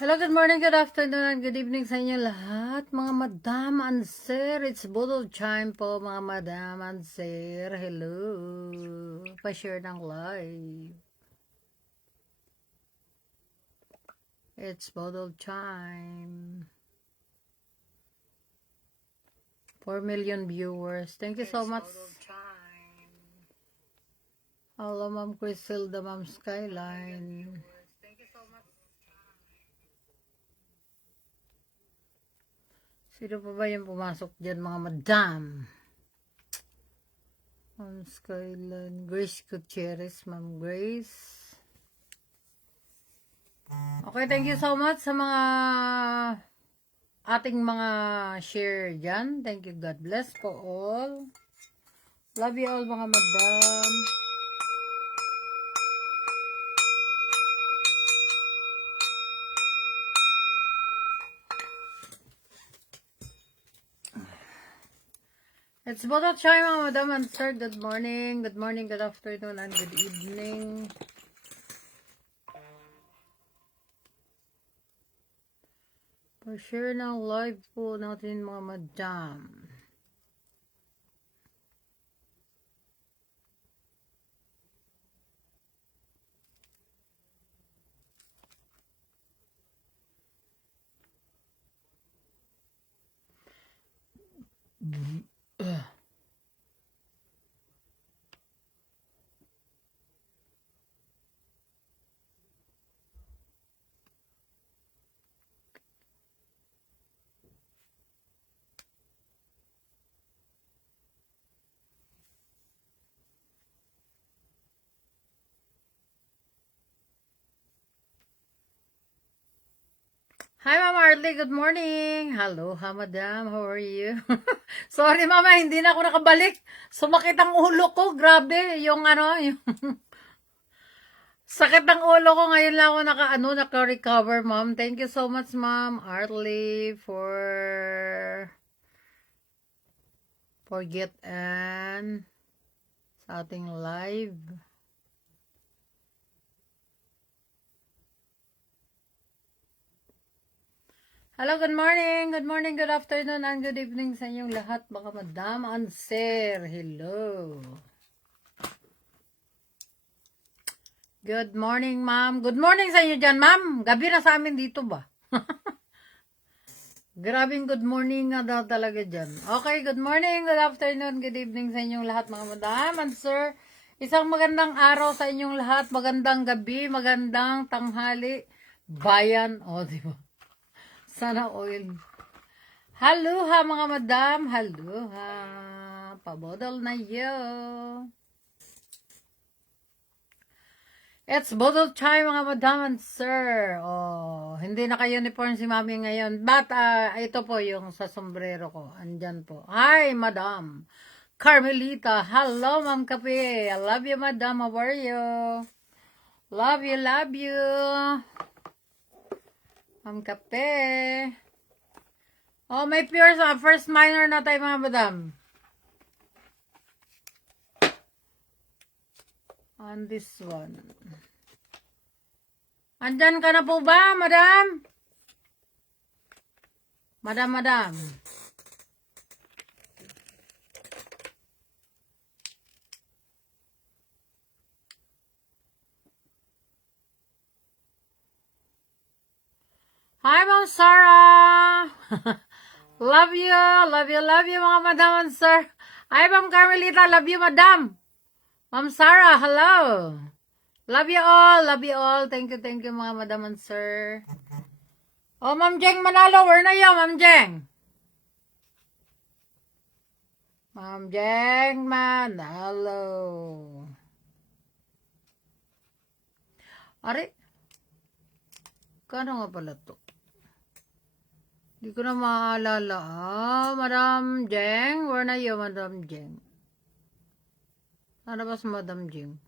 Hello, good morning, good afternoon, and good evening sa inyo lahat. Mga madam and sir, it's Budol Chime po, mga madam and sir. Hello. Pa-share ng live. It's Budol Chime. 4 million viewers. Thank you so much. Hello, Ma'am Crisilda, Ma'am Skyline. Sino pa ba yung pumasok dyan, mga madam? Ma'am Skyline. Grace Gutierrez, Ma'am Grace. Okay, thank you so much sa mga ating mga share dyan. Thank you, God bless po all. Love you all, mga madam. It's Budol Chime, mga madam and sir. Good morning, good afternoon, and good evening. Pa-share ng live po natin, mga madam. Hi, Ma'am Arlie. Good morning. Hello, ha, madam. How are you? Sorry, mama. Hindi na ako nakabalik. Sumakit ang ulo ko. Grabe. Yung yung sakit ng ulo ko. Ngayon lang ako naka-recover, ma'am. Thank you so much, Ma'am Arlie, for get and sa ating live. Hello, good morning, good afternoon, and good evening sa inyong lahat, mga madam and sir. Hello. Good morning, ma'am. Good morning sa inyo dyan, ma'am. Gabi na sa amin dito ba? Grabing good morning na daw talaga dyan. Okay, good morning, good afternoon, good evening sa inyong lahat, mga madam and sir. Isang magandang araw sa inyong lahat, magandang gabi, magandang tanghali, bayan, di ba? Sana oil. Hello ha, mga madam. Hello ha. Pabodol na yo. It's Budol Chime, mga madam and sir. Hindi naka-uniform si mami ngayon. But, ito po yung sa sombrero ko. Andyan po. Hi, madam. Carmelita. Hello, Ma'am Kape. I love you, madam. How are you? Love you, love you. Ma'am Kape. May pure sa first minor na tayo, mga madam. On this one. Andyan ka na po ba, madam? Madam. Hi, Ma'am Sarah. Love you, mga madam and sir. Hi, Ma'am Carmelita. Love you, madam. Ma'am Sarah, hello. Love you all. Thank you, mga madam and sir. Ma'am Jeng Manalo, where na yun, Ma'am Jeng? Ma'am Jeng Manalo. Ari, kano nga pala to? Hindi ko na maalala. Madam Jeng, where na yun, Madam Jeng? Ano ba si Madam Jeng?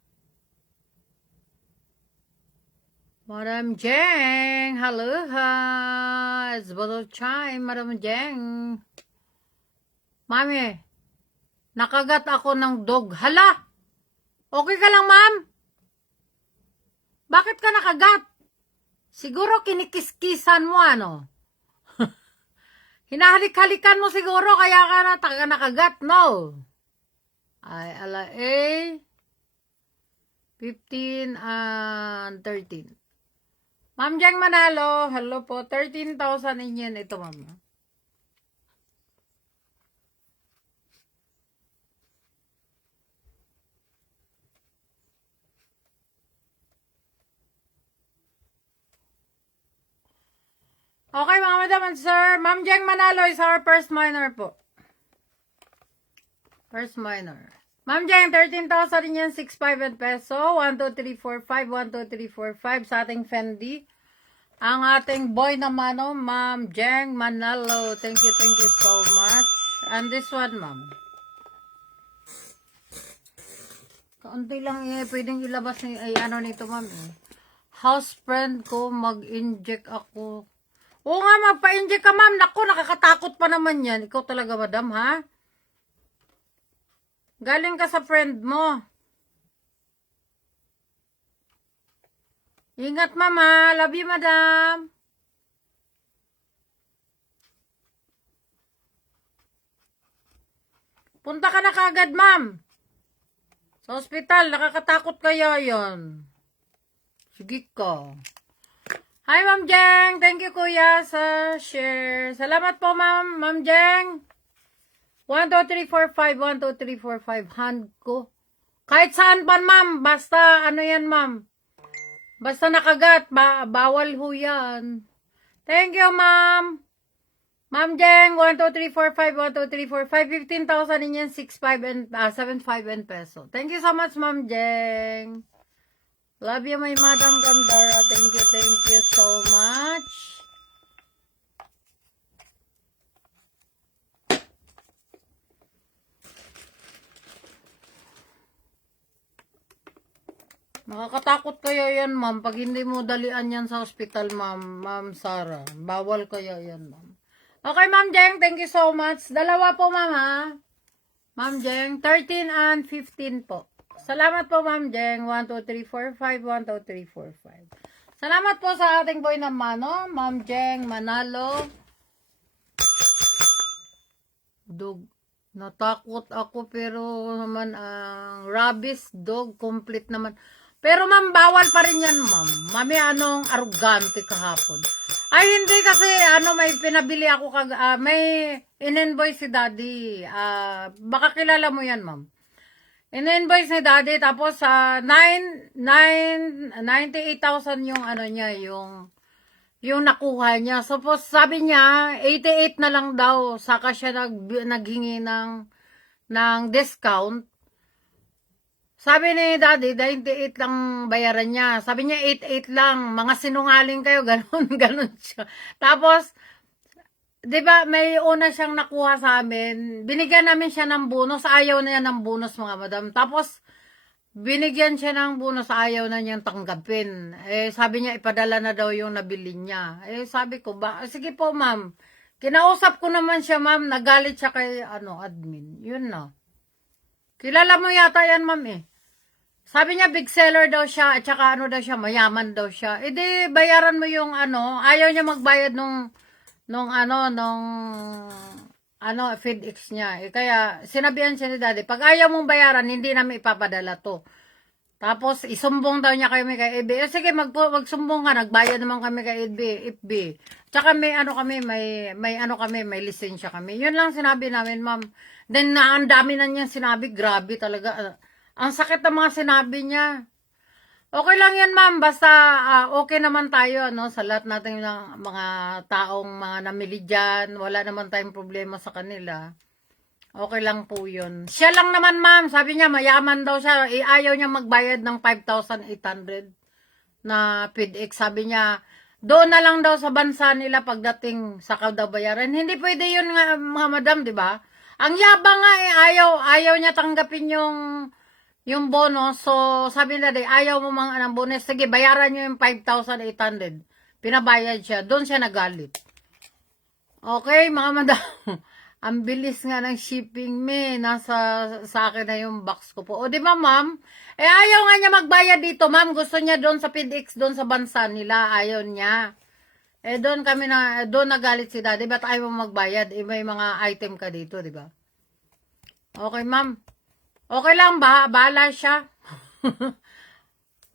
Madam Jeng, hello ha. It's Budol Chime, Madam Jeng. Mami, nakagat ako ng dog. Hala! Okay ka lang, ma'am? Bakit ka nakagat? Siguro kinikiskisan mo, ano? Hinahalik-halikan mo siguro, kaya ka na nakagat, no? Ay, ala, 15 and 13. Ma'am Jeng Manalo, hello po, 13,000 inyan ito, ma'am. Okay, mga madam and sir, Ma'am Jeng Manalo is our first minor po. First minor. Ma'am Jeng, 13,000 rin yan, 6,500 and peso. 1, 2, 3, 4, 5, 1, 2, 3, 4, 5 sa ating Fendi. Ang ating boy naman, no, Ma'am Jeng Manalo. Thank you so much. And this one, ma'am. Kaunti lang pwedeng ilabas ni, ano nito, ma'am. House friend ko, mag-inject ako. Oo nga, magpa-inject ka, ma'am. Naku, nakakatakot pa naman yan. Ikaw talaga, madam, ha? Galing ka sa friend mo. Ingat, mama. Love you, madam. Punta ka na kagad, ma'am. Sa ospital, nakakatakot kaya yon. Sige ka. Hi, Ma'am Jeng. Thank you, Kuya, sa share. Salamat po, Ma'am. Ma'am Jeng. 1, 2, 3, 4, 5. 1, 2, 3, 4, 5. Hand ko. Kahit saan pa, ma'am. Basta, ano yan, ma'am. Basta nakagat. Bawal ho yan. Thank you, ma'am. Ma'am Jeng. 1, 2, 3, 4, 5. 1, 2, 3, 4, 5. 15,000 in yan. 6,500 and 7,500 and peso. Thank you so much, Ma'am Jeng. Love you, my Madam Gandara. Thank you so much. Nakakatakot kaya yan, ma'am. Pag hindi mo dalian yan sa hospital, ma'am. Ma'am Sarah. Bawal kaya yan, ma'am. Okay, Ma'am Jeng. Thank you so much. Dalawa po, ma'am, ha? Ma'am Jeng. 13 and 15 po. Salamat po, Ma'am Jeng. 1, 2, 3, 4, 5. 1, 2, 3, 4, 5. Salamat po sa ating boy naman, no? Ma'am Jeng Manalo. Dog. Natakot ako pero naman ang rabies dog complete naman. Pero ma'am, bawal pa rin yan, ma'am. Mami, anong arugante kahapon. Ay, hindi kasi, may pinabili ako may in-invoice si daddy. Baka kilala mo yan, ma'am. In-invoice ni daddy, tapos 98,000 yung niya, yung nakuha niya. So, sabi niya, 88 na lang daw, saka siya naghingi ng discount. Sabi ni daddy, 98 lang bayaran niya. Sabi niya, 88 lang. Mga sinungaling kayo, ganun siya. Tapos, di ba, may una siyang nakuha sa amin. Binigyan namin siya ng bonus. Ayaw na yan ng bonus, mga madam. Tapos, binigyan siya ng bonus. Ayaw na niyang tanggapin. Sabi niya, ipadala na daw yung nabili niya. Sabi ko, sige po, ma'am. Kinausap ko naman siya, ma'am. Nagalit siya kay, admin. Yun na. Kilala mo yata yan, ma'am, Sabi niya, big seller daw siya, at saka daw siya, mayaman daw siya. Di, bayaran mo yung ayaw niya magbayad nung FedEx niya. Kaya, sinabihan siya ni daddy, pag ayaw mong bayaran, hindi namin ipapadala to. Tapos, isumbong daw niya kami kay FB. Sige, magsumbong ka, nagbayad naman kami kay FB. Tsaka may may lisensya kami. Yun lang sinabi namin, ma'am. Then, ang dami na niya sinabi, grabe talaga. Ang sakit ng mga sinabi niya. Okay lang yan, ma'am. Basta okay naman tayo sa lahat natin ng mga taong mga namili dyan. Wala naman tayong problema sa kanila. Okay lang po yun. Siya lang naman, ma'am. Sabi niya, mayaman daw siya. Ayaw niya magbayad ng 5,800 na FedEx. Sabi niya, doon na lang daw sa bansa nila pagdating sa daw-bayaran. Hindi pwede yun nga, mga madam, di ba? Ang yabang nga ayaw niya tanggapin yung bonus. So, sabi na ayaw mo mga bonus. Sige, bayaran nyo yung 5,800. Pinabayad siya. Doon siya nagalit. Okay, mga madam. Ang bilis nga ng shipping, me. Nasa sa akin na yung box ko po. O, di ba, ma'am? Eh, ayaw nga niya magbayad dito, ma'am. Gusto niya doon sa FedEx, doon sa bansa nila. Ayaw niya. Eh, doon nagalit si daddy. Ba't ayaw mo magbayad? Eh, may mga item ka dito, di ba? Okay, ma'am. Okay lang ba? Bahala siya.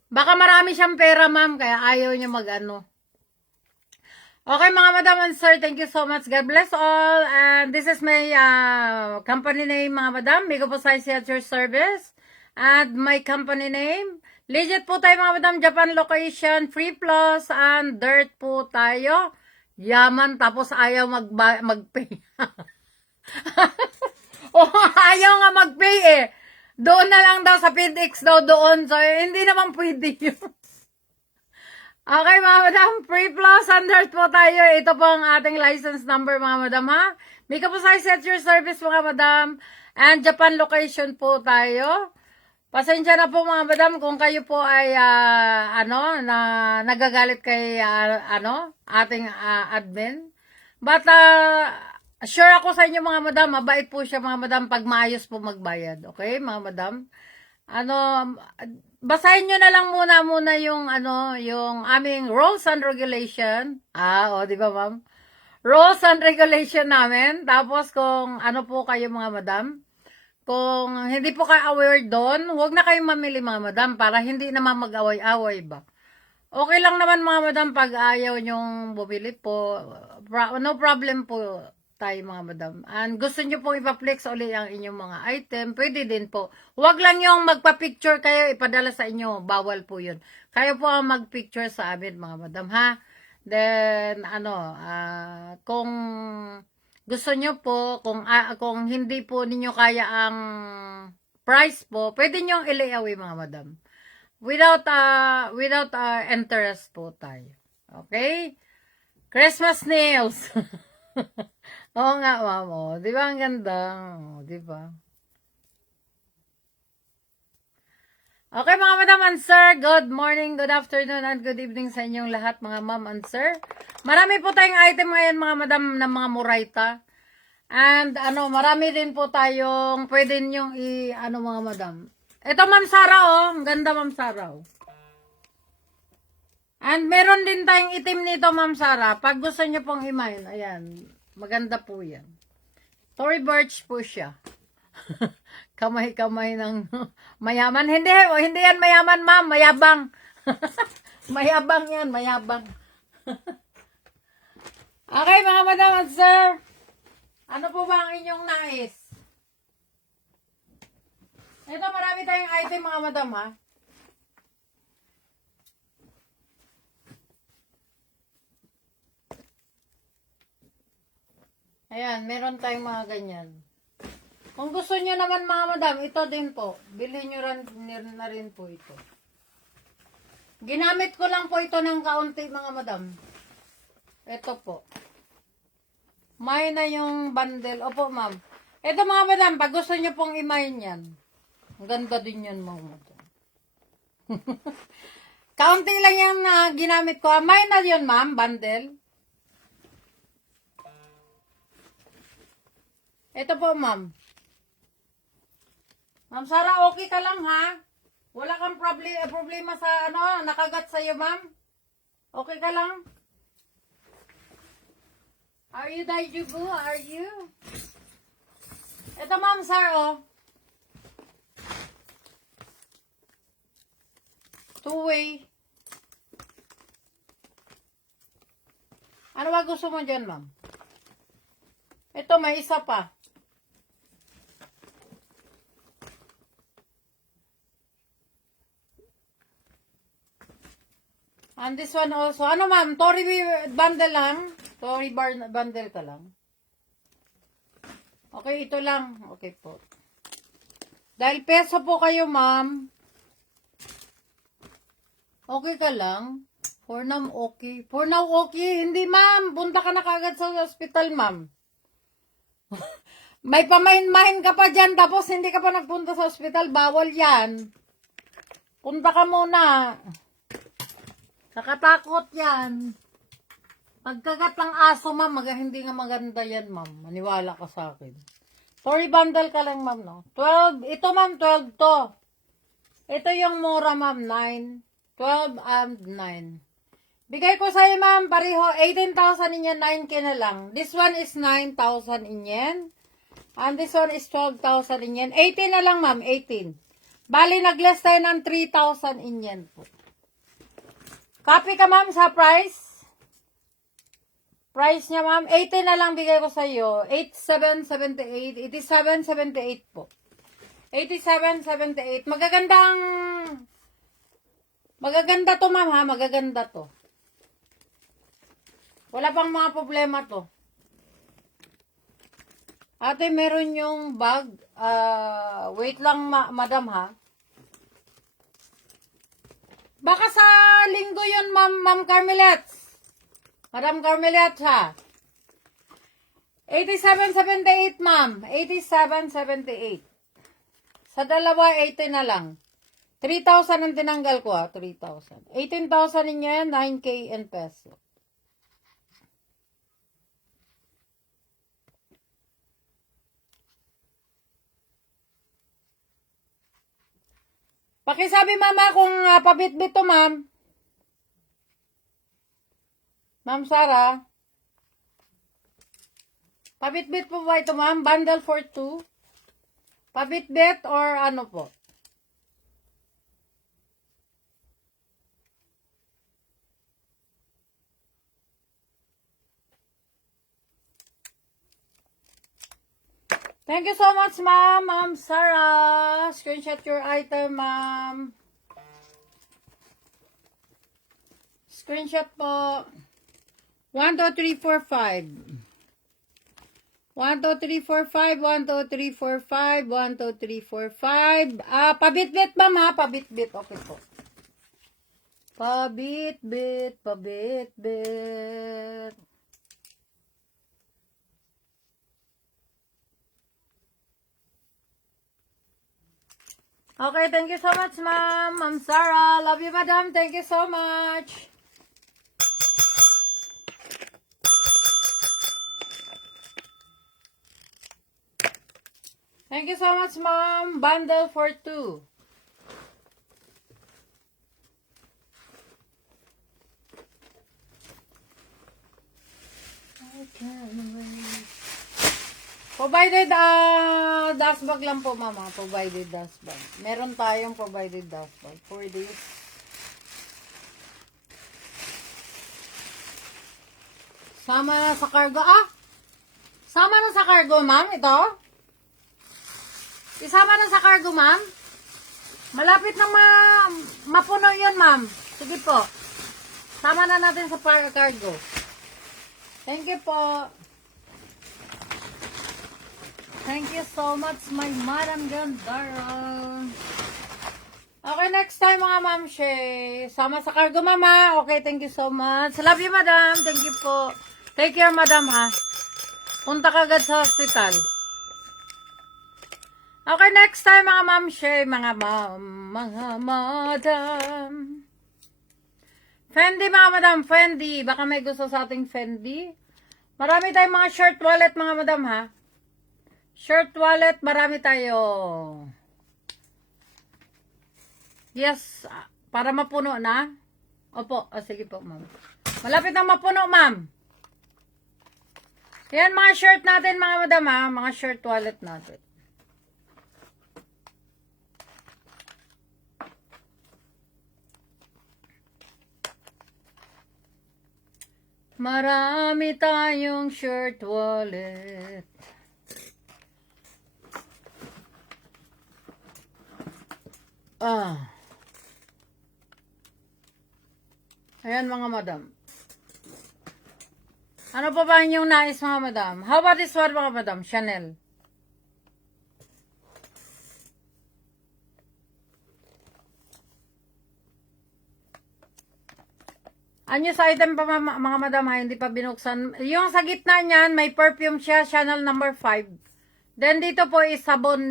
Baka marami siyang pera, ma'am. Kaya ayaw niya mag-ano. Okay, mga madam and sir, thank you so much. God bless all. And this is my company name, mga madam. Bigo po Size at your service. And my company name. Legit po tayo, mga madam. Japan location. Free plus and dirt po tayo. Yaman, tapos ayaw mag-pay. Oh, ayaw nga mag-pay eh. Doon na lang daw sa FedEx daw doon. So, hindi naman pwede yun. Okay, mga madam, free plus under po tayo. Ito po ang ating license number, mga madam, ha? May po sa set your service, mga madam. And Japan location po tayo. Pasensya na po, mga madam, kung kayo po ay, nagagalit kay, ating admin. But, sure ako sa inyo, mga madam, mabait po siya, mga madam, pag maayos po magbayad. Okay, mga madam? Basahin nyo na lang muna yung yung aming rules and regulation. Di ba, ma'am? Rules and regulation namin. Tapos kung ano po kayo, mga madam, kung hindi po kayo aware doon, huwag na kayong mamili, mga madam, para hindi naman mag-away-away ba. Okay lang naman, mga madam, pag ayaw nyong bumili po, no problem po tayo, mga madam. And gusto nyo pong ipa-flex ulit ang inyong mga item, pwede din po. Huwag lang yung magpa-picture kayo, ipadala sa inyo. Bawal po yun. Kayo po ang mag-picture sa amin, mga madam, ha? Then, kung gusto nyo po, kung hindi po ninyo kaya ang price po, pwede nyo i-layaway, mga madam. Without interest po tayo. Okay? Christmas nails. Oo nga, ma'am. Oh. Di ba ang ganda? Oh, di ba? Okay, mga madam and sir. Good morning, good afternoon, and good evening sa inyong lahat, mga ma'am and sir. Marami po tayong item ngayon, mga madam, ng mga murayta. And, marami din po tayong pwede nyong mga madam. Ito, ma'am Sara, oh. Ang ganda, ma'am Sara, oh. And, meron din tayong itim nito, ma'am Sara. Pag gusto nyo pong imayin, ayan. Maganda po yan. Tory Burch po siya. Kamay-kamay ng mayaman. Hindi yan mayaman, ma'am. Mayabang. Mayabang yan, mayabang. Okay, mga madam at sir. Ano po ba ang inyong nais? Ito, marami tayong item, mga madam, ha? Ayan, meron tayong mga ganyan. Kung gusto nyo naman, mga madam, ito din po. Bilhin nyo na rin po ito. Ginamit ko lang po ito ng kaunti, mga madam. Ito po. May na yung bundle. Opo, ma'am. Ito, mga madam, pag gusto nyo pong imayin yan. Ang ganda din yan, mga madam. Kaunti lang yung ginamit ko. May na yun, ma'am, bundle. Ito po, ma'am. Ma'am Sara, okay ka lang, ha? Wala kang problema sa nakagat sa'yo, ma'am? Okay ka lang? Are you Daijubu? Are you? Ito, ma'am Sara, oh. Two-way. Ano ba gusto mo dyan, ma'am? Ito, may isa pa. And this one also. Ano, ma'am? Tory bundle lang? Tory bundle ka lang? Okay, ito lang. Okay po. Dahil peso po kayo, ma'am. Okay ka lang? For now, okay. For now, okay. Hindi, ma'am. Punta ka na kagad sa hospital, ma'am. May pamahin-mahin ka pa dyan, tapos hindi ka pa nagpunta sa hospital. Bawal yan. Punta ka muna. Nakatakot yan. Pagkagat ng aso, ma'am, hindi nga maganda yan, ma'am. Maniwala ka sa akin. Sorry, bundle ka lang, ma'am, no? 12, ito, ma'am, 12 to. Ito yung mura, ma'am, 9. 12 and 9. Bigay ko sa'yo, ma'am, pareho, 18,000 in yen, 9K na lang. This one is 9,000 in yen. And this one is 12,000 in yen. 18 na lang, ma'am, 18. Bali, nag-less tayo ng 3,000 in yen po. Copy ka, ma'am, sa price. Price niya, ma'am, 18 na lang bigay ko sa'yo. 8778. 8778 po. 8778. Magaganda to, ma'am, ha? Magaganda to. Wala pang mga problema to. Ate, meron yung bag. Wait lang, madam, ha? Baka sa linggo yun, ma'am Carmelette. Madam Carmelette, ha? 8778, ma'am. 8778. Sa dalawa, 80 na lang. 3,000 ang tinanggal ko, ha? 3,000. 18,000 niya yan, 9K in peso. Pakisabi, mama, kung pabit-bit to, ma'am. Ma'am Sarah. Pabit-bit po ba ito, ma'am? Bundle for 2? Pabit-bit or ano po? Thank you so much, ma'am. Ma'am Sarah. Screenshot your item, ma'am. Screenshot po. 1, 2, 3, 4, 5. 1, 2, 3, 4, 5. 1, 2, 3, 4, 5. 1, 2, 3, 4, 5. Pabit-bit, ma'am, ha? Pabit-bit. Okay po. Pabit-bit. Pabit-bit. Okay, thank you so much, ma'am. Ma'am Sarah. Love you, madam. Thank you so much. Thank you so much, ma'am. Bundle for 2. Provided dust bag lang po, mama. Provided dust bag. Meron tayong provided dust bag for this. Sama na sa cargo. Sama na sa cargo, ma'am. Ito. Isama na sa cargo, ma'am. Malapit na mapuno yun, ma'am. Sige po. Sama na natin sa cargo. Thank you po. Thank you so much, my Madam Gandara. Okay, next time, mga ma'am Shay. Sama sa cargo, mama. Okay, thank you so much. Love you, madam. Thank you po. Take care, madam, ha. Punta ka agad sa hospital. Okay, next time, mga ma'am Shay. Mga madam. Fendi, mga madam. Fendi. Baka may gusto sa ating Fendi. Marami tayong mga shirt wallet, mga madam, ha. Shirt wallet, marami tayo. Yes, para mapuno na. Opo, sige po, ma'am. Malapit na mapuno, ma'am. Yan, mga shirt natin, mga madam, ha. Mga shirt wallet natin. Marami tayong shirt wallet. Ayan, mga madam. Ano pa ba yung nais, mga madam? How about this one, mga madam? Chanel. Anyo sa item pa, mga madam, ha? Hindi pa binuksan. Yung sa gitna niyan, may perfume siya, Chanel number 5. Then, dito po is sabon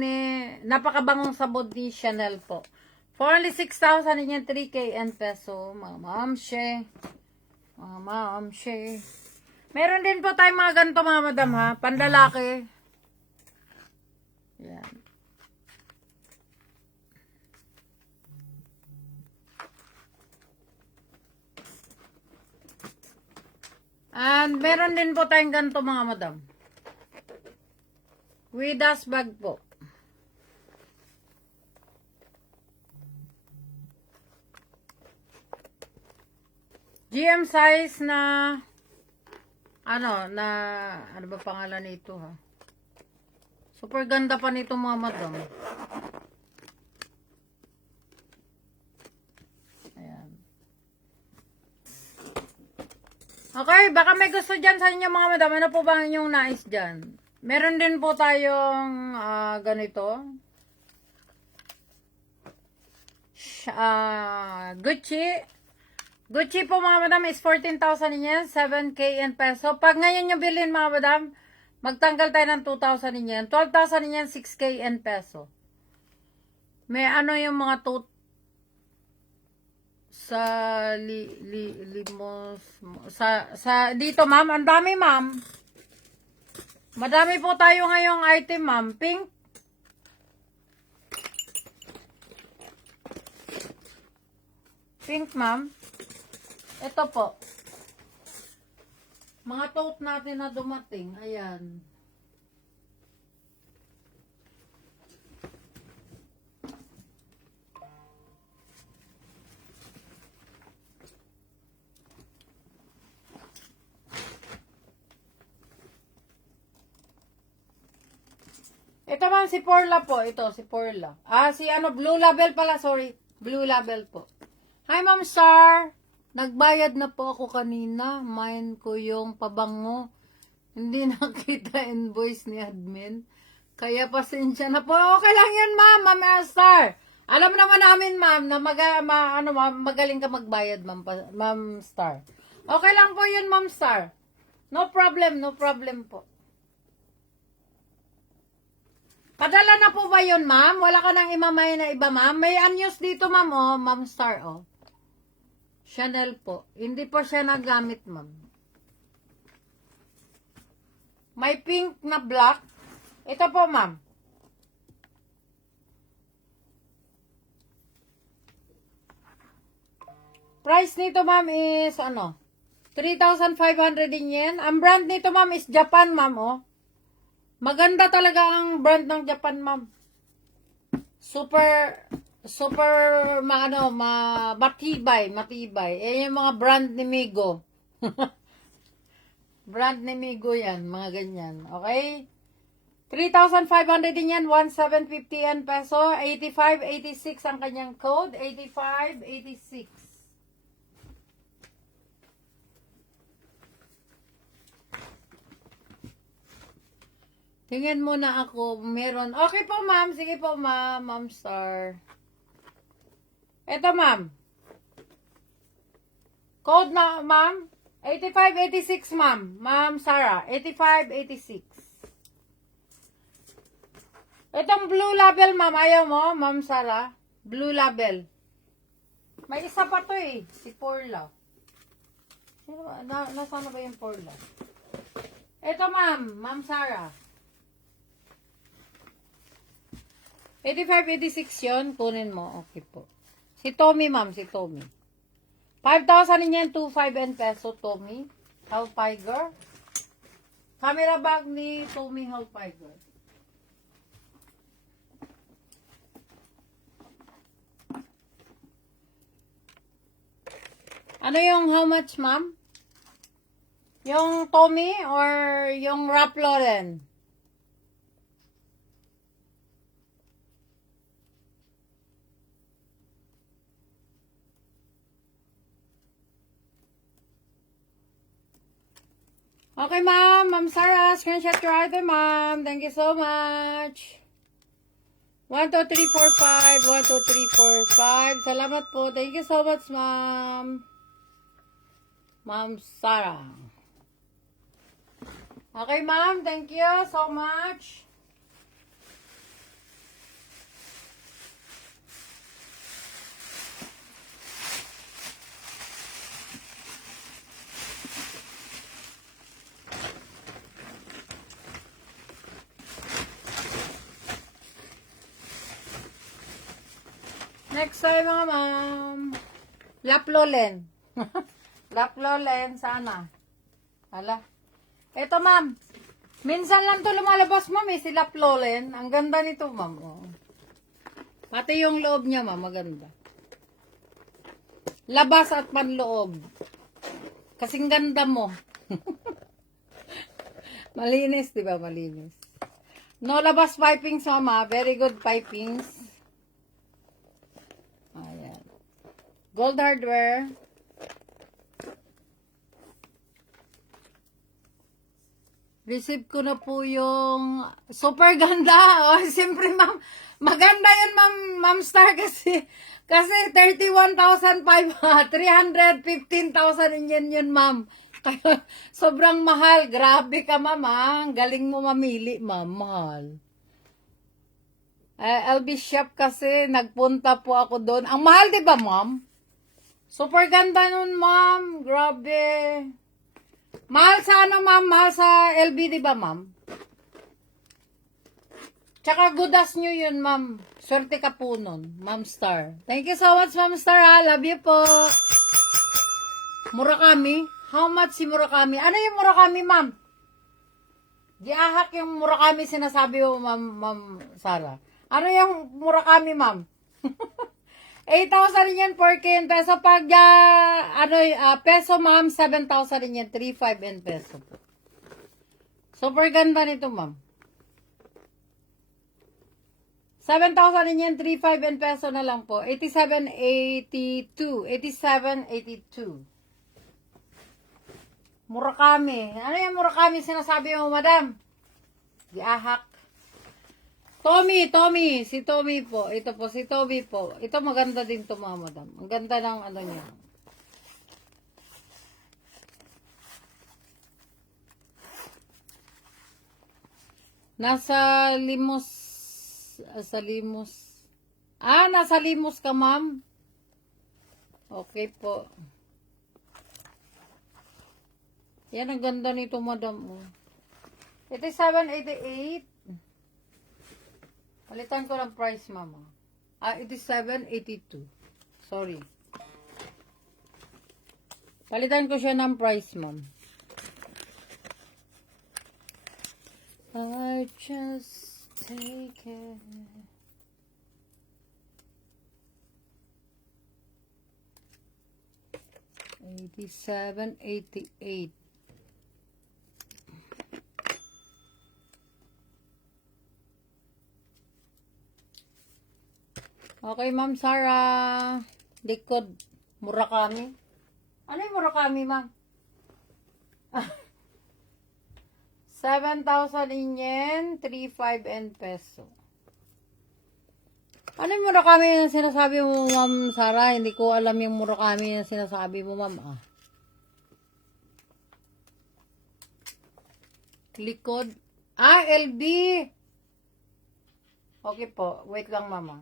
napakabangong sabon ni Chanel po. For only 6,000 in yan, 3K and peso. Mga ma'am she. Mga ma'am she. Meron din po tayong mga ganito mga madam ha. Panlalaki. Yan. And meron din po tayong ganito mga madam. With dust bag po. GM size na ano ba pangalan nito ha? Super ganda pa nito mga madam. Ayan. Okay, baka may gusto dyan sa inyo mga madam. Ano po ba inyong nais dyan? Meron din po tayong ganito. Gucci. Gucci po mga madam is 14,000 yen, 7K in peso. Pag ngayon yung bilhin mga madam, magtanggal tayo ng 2,000 yen, 12,000 yen, 6K in peso. May ano yung mga sa limos sa dito ma'am, ang dami ma'am. Madami po tayo ngayong item ma'am. Pink. Pink ma'am. Ito po. Mga tote natin na dumating. Ayan. Ito man si Porla po. Ito si Porla. Si Blue Label pala. Sorry. Blue Label po. Hi Ma'am Star. Nagbayad na po ako kanina. Mine ko yung pabango. Hindi nakita invoice ni admin. Kaya pasensya na po. Okay lang yan, ma'am. Ma'am Star. Alam naman namin, ma'am, na magaling ka magbayad, ma'am Star. Okay lang po yun, ma'am Star. No problem po. Padala na po ba yun, ma'am? Wala ka nang imamay na iba, ma'am? May anyos dito, ma'am, ma'am Star, Chanel po. Hindi po siya nagamit, ma'am. May pink na black. Ito po, ma'am. Price nito, ma'am, is 3,500 yen. Ang brand nito, ma'am, is Japan, ma'am, Maganda talaga ang brand ng Japan, ma'am. Super matibay. Yung mga brand ni Migo. Brand ni Migo yan, mga ganyan. Okay? 3,500 din yan, 1,750 yen peso, 8586 ang kanyang code, 8586. Tingnan muna ako, meron. Okay po, ma'am. Sige po, ma'am. Ma'am Star. Ito, ma'am. Code na, ma'am. 8586, ma'am. Ma'am Sarah. 8586. Itong blue label, ma'am. Ayaw mo, ma'am Sarah. Blue label. May isa pa to si Porla. Nasaan na ba yung Porla? Ito, ma'am. Ma'am Sarah. 8586 yun. Kunin mo. Okay po. Si Tommy, ma'am. Si Tommy. 5,000 yan. 2,500 peso, Tommy. Hilfiger. Camera bag ni Tommy Hilfiger. Ano yung how much, ma'am? Yung Tommy or yung Ralph Lauren? Okay, ma'am. Ma'am Sarah, screenshot your item, ma'am. Thank you so much. 1, 2, 3, 4, 5. 1, 2, 3, 4, 5. Salamat po. Thank you so much, ma'am. Ma'am Sarah. Okay, ma'am. Thank you so much. Next time, mga ma'am. Laplolen. Laplolen, sana. Hala. Eto, ma'am. Minsan lang to lumalabas, ma'am, si Laplolen. Ang ganda nito, ma'am. Oh. Pati yung loob niya, ma'am, maganda. Labas at panloob. Kasing ganda mo. Malinis, di ba? Malinis. No labas pipings, mama. Very good pipings. Ayan. Gold hardware. Receive ko na po yung super ganda. Oh, siyempre, ma'am. Maganda yun, ma'am Star, kasi 31,500, 315,000 yun, ma'am. Kaya, sobrang mahal. Grabe ka, ma'am, ha? Galing mo mamili, ma'am. Mahal. LB Shop kasi, nagpunta po ako doon. Ang mahal, di ba, ma'am? Super ganda nun, ma'am. Grabe. Mahal sa ano, ma'am? Mahal sa LB, di ba, ma'am? Tsaka goodas nyo yun, ma'am. Swerte ka po nun, Ma'am Star. Thank you so much, Ma'am Star, ha? Love you po. Murakami? How much si Murakami? Ano yung Murakami, ma'am? Giahak yung Murakami sinasabi mo, Ma'am Sara. Ano yung Murakami, ma'am? 8,000 rin yan, 4K in peso. Pag, peso, ma'am, 7,000 rin yan, 3,500 in peso po. Super ganda nito, ma'am. 7,000 rin yan, 3,500 in peso na lang po. 87.82. 87.82. Murakami. Ano yung Murakami sinasabi mo, madam? Giahak. Tommy. Si Tommy po. Ito po, si Tommy po. Ito maganda din to, mga madam. Ang ganda ng ano niya. Nasa Limos. Nasa Limos ka, ma'am. Okay po. Yan, ang ganda nito, madam. 87.88. Palitan ko ng price, mama. 87.82. Sorry. Palitan ko siya ng price, ma'am. I just take it. $87.88. Okay, Ma'am Sara. Likod. Murakami. Ano yung Murakami, ma'am? 7,000 in yen, 3,500 in peso. Ano yung Murakami yung sinasabi mo, Ma'am Sara? Hindi ko alam yung Murakami yung sinasabi mo, ma'am. Likod. LB. Okay po. Wait lang, mama.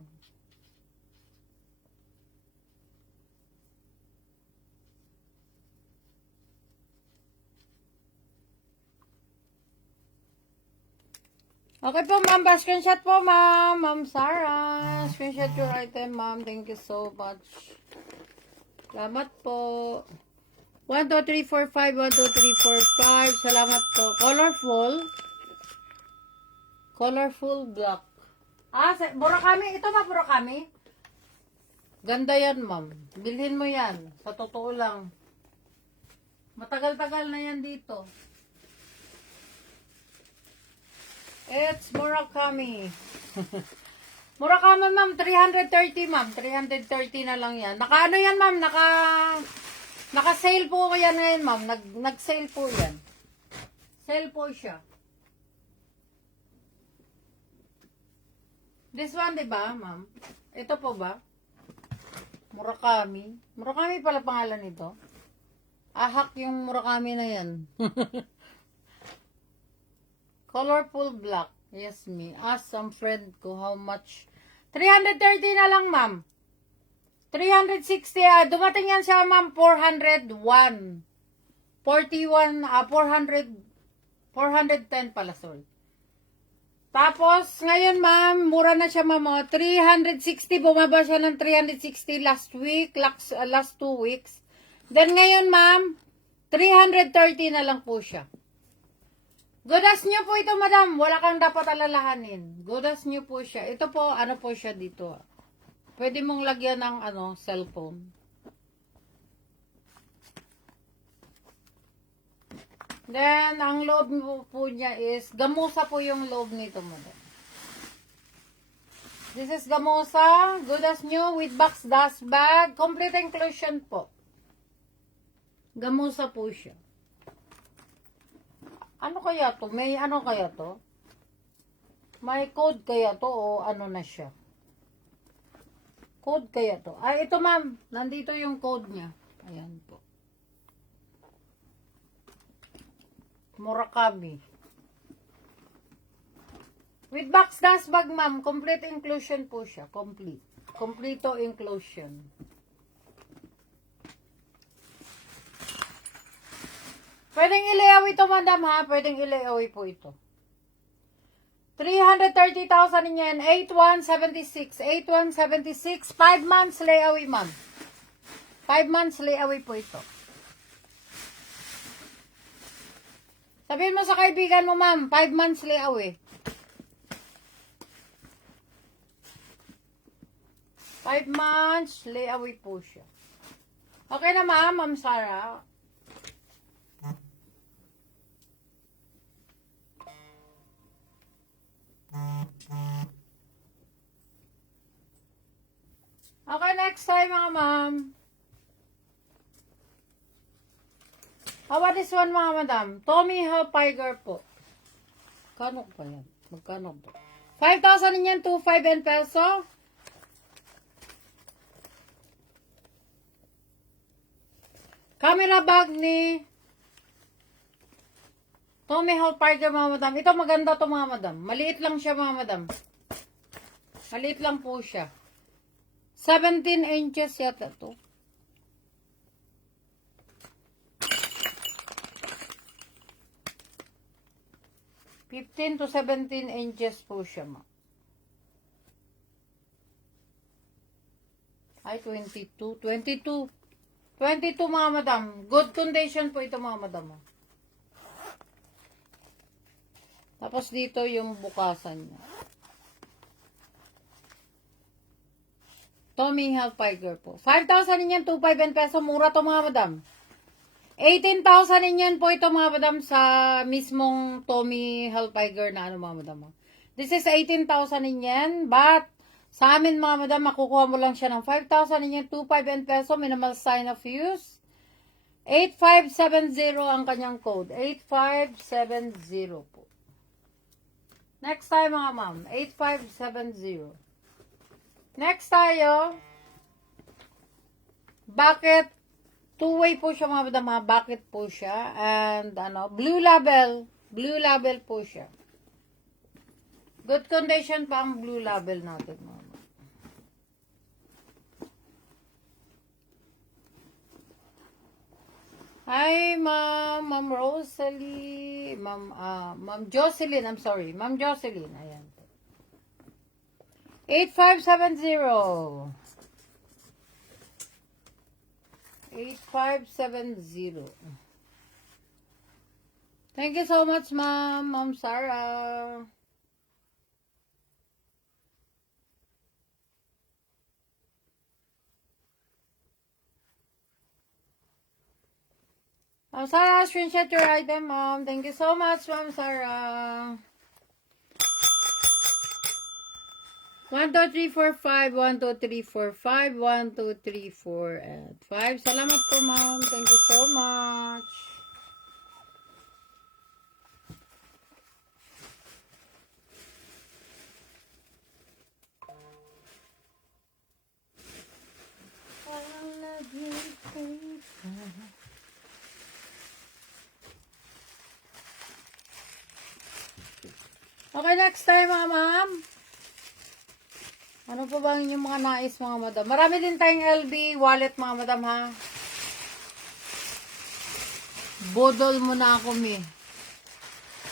Okay po, ma'am. Screenshot po, ma'am. Ma'am Sara. Screenshot your item, ma'am. Thank you so much. Salamat po. 1, 2, 3, 4, 5. 1, 2, 3, 4, 5. Salamat po. Colorful. Colorful black. Murakami. Ito ba Murakami? Ganda yan, ma'am. Bilhin mo yan. Sa totoo lang. Matagal-tagal na yan dito. It's Murakami. Murakami, ma'am. 330, ma'am. 330 na lang yan. Naka-ano yan, ma'am? Naka-sale po yan ngayon, ma'am. Nag-sale po yan. Sale po siya. This one, di ba, ma'am? Ito po ba? Murakami. Murakami pala pangalan nito. Ahak yung Murakami na yan. Colorful black. Yes, me. Ask some friend ko how much. 330 na lang, ma'am. 360. Dumating yan siya, ma'am. 401. 410 pala, sorry. Tapos, ngayon ma'am, mura na siya ma'am. 360, bumaba siya ng 360 last week, last 2 weeks. Then ngayon ma'am, 330 na lang po siya. Godas nyo po ito, madam. Wala kang dapat alalahanin. Godas nyo po siya. Ito po, ano po siya dito. Pwede mong lagyan ng, cellphone. Then, ang loob po niya is, gamusa po yung loob nito, madam. This is gamusa. Godas nyo with box dust bag. Complete inclusion po. Gamusa po siya. Ano kaya to? May ano kaya to? May code kaya to o ano na siya? Code kaya to? Ay, ito ma'am. Nandito yung code niya. Ayan po. Murakami. With box dust bag ma'am. Complete inclusion po siya. Complete. Completo inclusion. Pwedeng ilayaw ito, madam, ha? Pwedeng ilayaw po ito. 330,000 yan. 8176. 8176. 5 months layawi, ma'am. 5 months layawi po ito. Sabihin mo sa kaibigan mo, ma'am. 5 months layawi. 5 months layawi po siya. Okay na, ma'am. Ma'am Sarah. Okay, next time mga ma'am. How about this one mga madam? Tommy Hilfiger po. Kano pa yan? Magkano po? 5,000 yan, 2,500 and peso. Camera bag ni Tommy Hilfiger mga madam. Ito maganda to mga madam. Maliit lang siya mga madam. Maliit lang po siya. 17 inches yata to. $15 to 17 inches po siya ma. Ay, 22 mga madam. Good condition po ito mga madam. Tapos dito yung bukasan niya. Tommy Hilfiger po. 5,000 yan, 2,500 peso. Mura to mga madam. 18,000 yan po ito mga madam sa mismong Tommy Hilfiger na ano mga madam. This is 18,000 yan. But sa amin mga madam, makukuha mo lang siya ng 5,000 yan, 2,500 peso. Minimal sign of use. 8570 ang kanyang code. 8570 po. Next tayo mga ma'am, 8570. Next tayo, bucket, two-way po siya mga madam, bucket po siya, and blue label po siya. Good condition pa ang blue label natin mga madam. Hi, Ma'am Rosalie, Ma'am Jocelyn, I'm sorry, Ma'am Jocelyn, ayan. 8570. 8570. Thank you so much, Ma'am Sarah. Ma'am Sarah, screenshot your item, Ma'am. Thank you so much, Ma'am Sarah. 1, 2, 3, 4, 5. 1, 2, 3, 4, 5. 1, 2, 3, 4, and 5. Salamat po, Ma'am. Thank you so much. Okay, next time mga ma'am. Ano po ba yung mga nais mga madam? Marami din tayong LB wallet mga madam ha. Bodol mo na ako mi.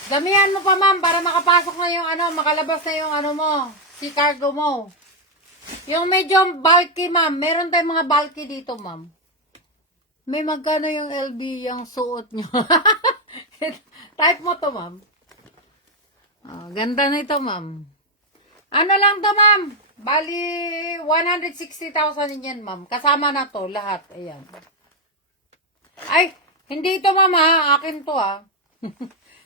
Damihan mo pa, ma'am, para makapasok na yung ano, makalabas na yung ano mo, si cargo mo. Yung medyo bulky, ma'am. Meron tayong mga bulky dito, ma'am. May magkano yung LB yung suot nyo? Type mo to, ma'am. Oh, ganda nito, ma'am. Ano lang to, ma'am? Bali, 160,000 yan, ma'am. Kasama na to, lahat. Ayan. Ay, hindi ito, ma'am, ha? Akin to, ha?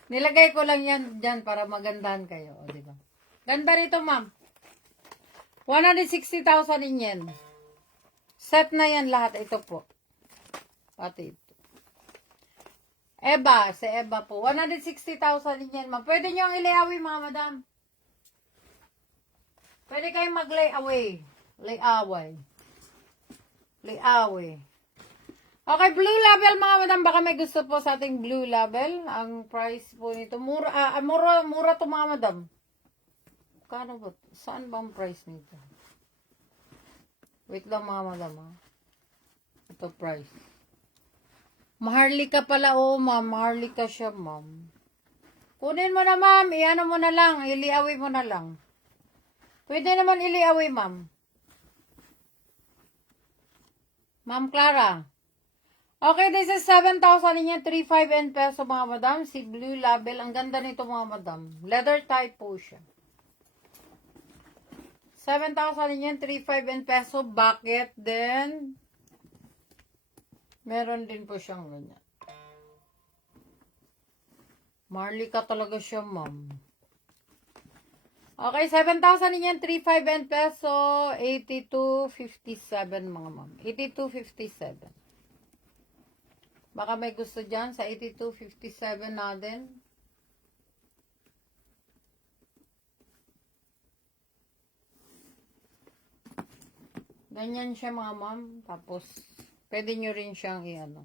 Nilagay ko lang yan dyan para magandahan kayo. O, diba? Ganda rito, ma'am. 160,000 din yan. Set na yan lahat. Ito po. Pati ito. Eba. Si Eba po. 160,000 din yan, ma'am. Pwede nyo ang ilayawi, mga madam. Pwede kayong mag-layaway. Layaway. Layaway. Okay, blue label mga madam. Baka may gusto po sa ating blue label. Ang price po nito. Mura to mga madam. Kano ba? Saan ba ang price nito? Wait lang mga madam ha. Ito price. Maharlika pala ma'am. Maharlika siya ma'am. Kunin mo na ma'am. Iano mo na lang. Iliaway mo na lang. Pwede naman iliaway ma'am. Ma'am Clara. Okay, this is 7,000 niya, 3,500 and peso mga madam. Si blue label. Ang ganda nito mga madam. Leather type po siya. 7,000 niya, 3,500 and peso. Bucket. Then, meron din po siyang ganyan. Marlika talaga siya ma'am. Okay, 7,000 niya, 3,500 and peso. 82.57 mga ma'am. 82.57. Baka may gusto dyan sa 82.57 natin. Ganyan siya mga ma'am. Tapos, pwede nyo rin siyang i-ano.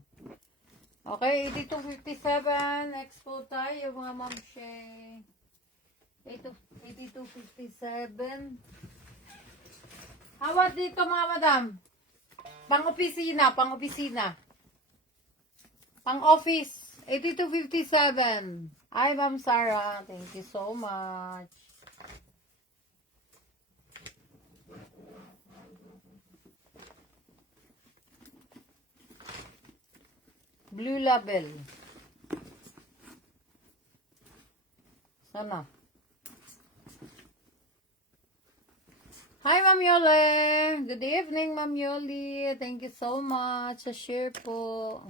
Okay, 82.57. Next po tayo mga ma'am Shay. 82.57. Hawat dito mga madam. Pang-opisina, pang-opisina. Pang-office, 82.57. Hi, Ma'am Sarah. Thank you so much. Blue label. Sana. Hi, Ma'am Yoli. Good evening, Ma'am Yoli. Thank you so much sa share po.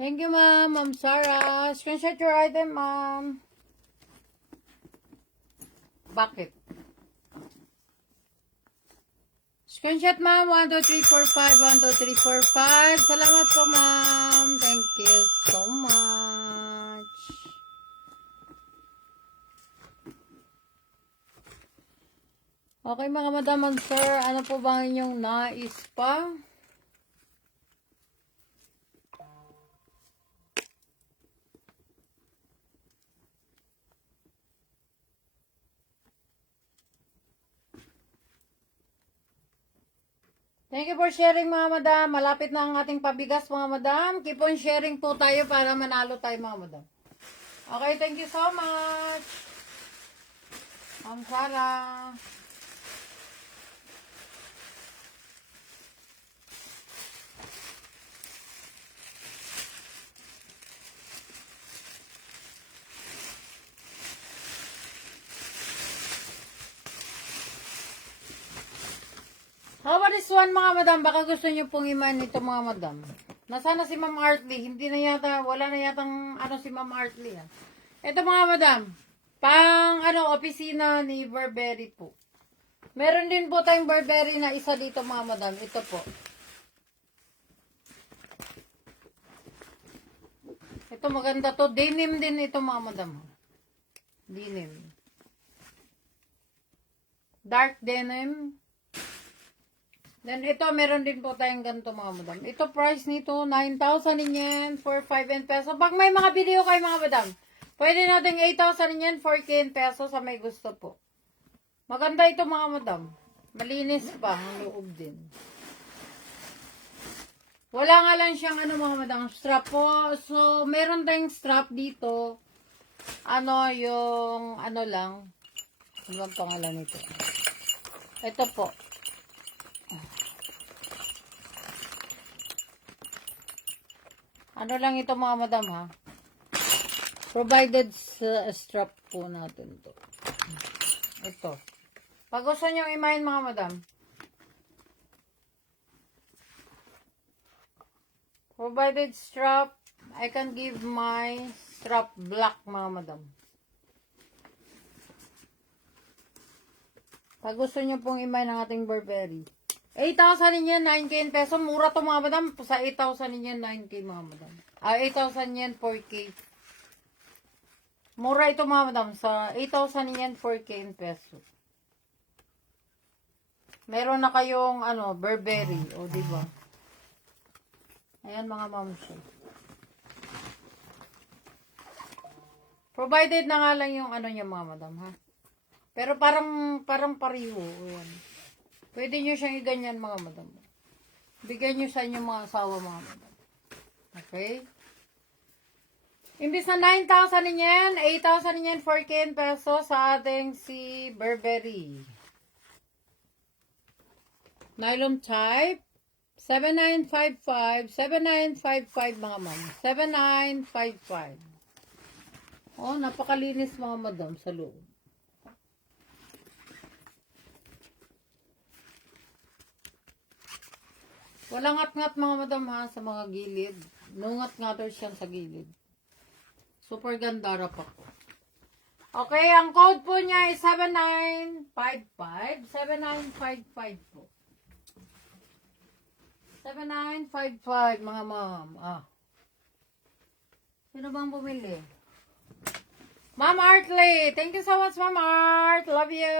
Thank you, ma'am. Ma'am Sarah. Screenshot your item, ma'am. Bakit? Screenshot, ma'am. 1, 2, 3, 4, 5. 1, 2, 3, 4, 5. Salamat po, ma'am. Thank you so much. Okay, mga madam and sir. Ano po ba inyong nais pa? Thank you for sharing mga madam. Malapit na ang ating pabigas mga madam. Keep on sharing po tayo para manalo tayo mga madam. Okay, thank you so much. Ma'am Sarah. How about this one mga madam? Baka gusto nyo pong iman ito mga madam. Nasana si Ma'am Artley? Hindi na yata, wala na yatang ano si Ma'am Artley. Ha? Ito mga madam, pang ano, opisina ni Burberry po. Meron din po tayong Burberry na isa dito mga madam. Ito po. Ito maganda to. Denim din ito mga madam. Denim. Dark denim. Then, ito, meron din po tayong ganito mga madam. Ito, price nito, 9,000 yen for 5 peso. Pag may mga video kayo mga madam, pwede natin 8,000 yen for 10 peso sa may gusto po. Maganda ito mga madam. Malinis pa ang loob din. Wala nga lang siyang ano mga madam, strap po. So, meron tayong strap dito. Ano, yung ano lang. Ano bang pangalan nito? Ito po. Ano lang ito mga madam ha? Provided strap po natin to. Ito. Pag gusto nyo imahin mga madam. Provided strap. I can give my strap black mga madam. Pag gusto nyo pong imahin ng ating Burberry. 8,000 yen, 9K peso. Mura to mga madam. Sa 8,000 yen, 9K mga madam. 8,000 yen, 4K. Mura ito mga madam. Sa 8,000 yen, 4K peso. Meron na kayong ano, Burberry. O, diba? Ayan mga ma'am siya. Provided na nga lang yung ano niya mga madam ha. Pero parang pariho. Ayan. Pwede nyo siyang iganyan mga madam. Bigyan nyo sa inyong mga asawa mga madam. Okay? Imbis na 9,000 yen, 8,000 yen 4K peso sa ating si Burberry. Nylon type. 7955. 7955 mga ma'am. 7955. Oh, napakalinis mga madam sa loob. Walang ngat-ngat mga madam ha sa mga gilid. No ngat-ngater siya sa gilid. Super ganda ra pa po. Okay, ang code po niya is 7955. 7955 po. 7955 mga ma'am. Sino bang bumili? Ma'am Artley. Thank you so much Ma'am Art. Love you.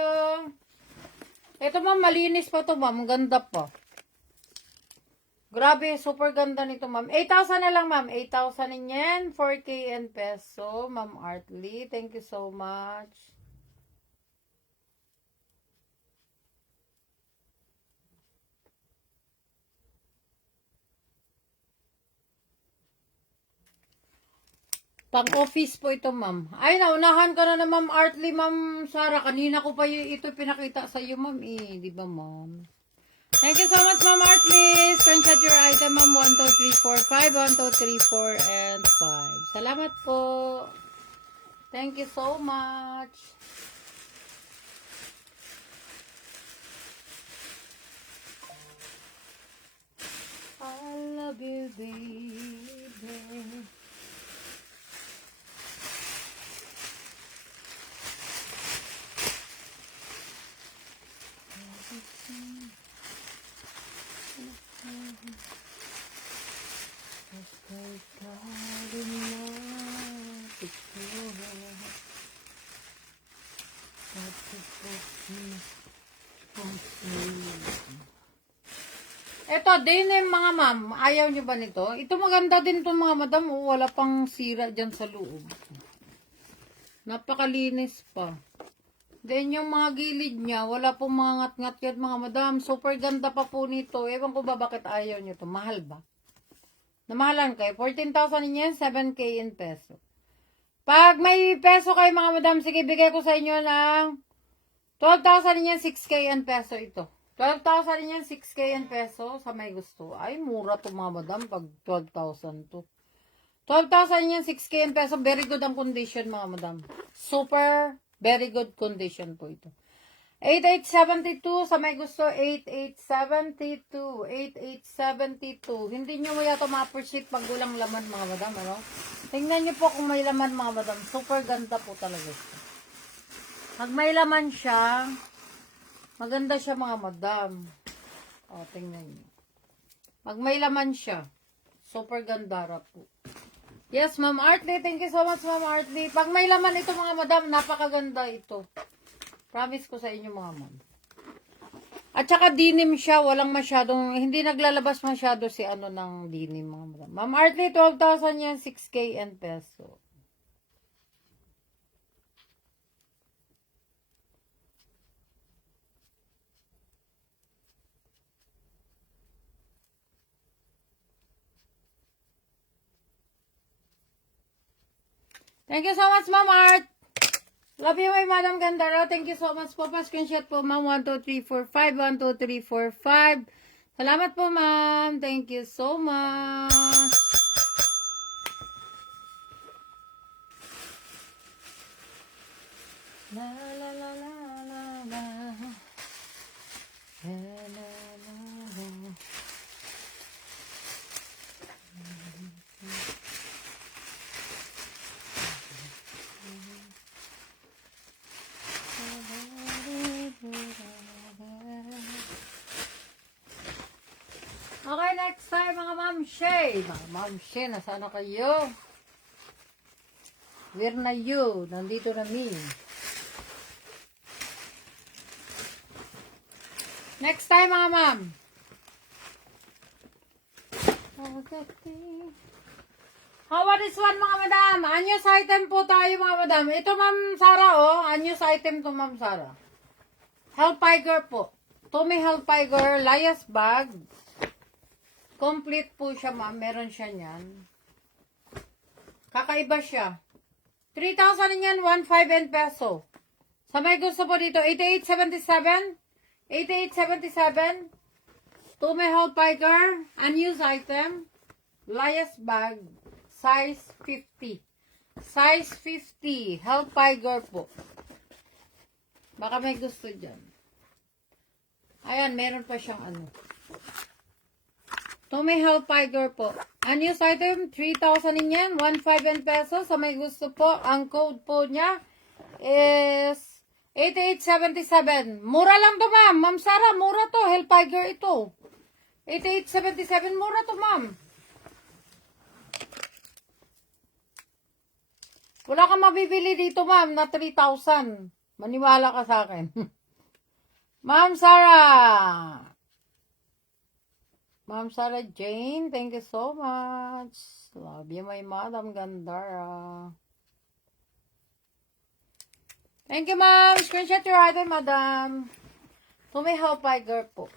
Ito ma'am, malinis pa to ma'am. Ganda pa. Grabe, super ganda nito, ma'am. 8,000 na lang, ma'am. 8,000 yen, 4K and peso. Ma'am Artley, thank you so much. Pang-office po ito, ma'am. Ay, naunahan ka na Ma'am Artley, Ma'am Sarah. Kanina ko pa ito pinakita sa iyo, ma'am. Di ba, ma'am? Thank you so much, Ma'am Artley. Screenshot your item, ma'am. 1, 2, 3, 4, 5. 1, 2, 3, 4, and 5. Salamat po. Thank you so much. I love you, baby. Ito din mga ma'am, ayaw nyo ba nito? Ito maganda din to mga madam, wala pang sira dyan sa loob. Napakalinis pa. Then yung mga gilid niya, wala pong mga ngat-ngat yan mga madam. Super ganda pa po nito. Ewan ko ba bakit ayaw nyo to. Mahal ba? Namahalan kayo. 14,000 yen, 7K in peso. Pag may peso kayo mga madam, sige bigay ko sa inyo ng 12,000 yen, 6K in peso ito. 12,000 yen, 6K in peso sa may gusto. Ay, mura to mga madam pag 12,000 to. 12,000 yen, 6K in peso. Very good ang condition mga madam. Super very good condition po ito. 8872 sa may gusto. 8872. 8872. Hindi nyo yata ma-appreciate pag walang laman mga madam. Ano? Tingnan nyo po kung may laman mga madam. Super ganda po talaga ito. Pag may laman siya, maganda siya mga madam. O, tingnan nyo. Pag may laman siya, super ganda ra po. Yes, Ma'am Artley. Thank you so much, Ma'am Artley. Pag may laman ito, mga madam, napakaganda ito. Promise ko sa inyo, mga ma'am. At saka denim siya, walang masyadong, hindi naglalabas masyado si ano ng denim mga madam. Ma'am Artley, 12,000 yan, 6K and peso. Thank you so much, Ma'am Art. Love you, my Madam Gandara. Thank you so much po. Pa-screenshot po, Ma'am. 1, 2, 3, 4, 5. 1, 2, 3, 4, 5. Salamat po, Ma'am. Thank you so much. La, la, la, la, la, la. La, la, la, la. Okay, next time mga Ma'am Shay. Mga Ma'am Shay, nasaan na kayo? Where na you? Nandito na me. Next time mga Ma'am. How about this one mga Madam? Anyos item po tayo mga Madam. Ito Ma'am Sara oh. Anyos item to Ma'am Sara. Helpiger po. Tommy Helpiger, Lias bag. Complete po siya, ma'am. Meron siya niyan. Kakaiba siya. 3,000 yan, 1,500 and peso. Sa may gusto po dito, 8877. 8877. Tommy Helpiger, unused item. Lias bag, size 50. Size 50. Helpiger po. Baka may gusto dyan. Ayan, meron pa siyang ano. Tommy Helpiger po. Unused item, 3,000 din yan. 1,500 pesos. Sa may gusto po, ang code po niya is 8877. Mura lang to, ma'am. Ma'am Sara, mura to. Helpiger ito. 8877, mura to, ma'am. Wala kang mabibili dito, ma'am, na 3,000. Maniwala ka sa akin. Ma'am Sara. Ma'am Sarah Jane, thank you so much. Love you, my Madam Gandara. Thank you, ma'am. Screenshot your item, madam. Tommy Helpiger po.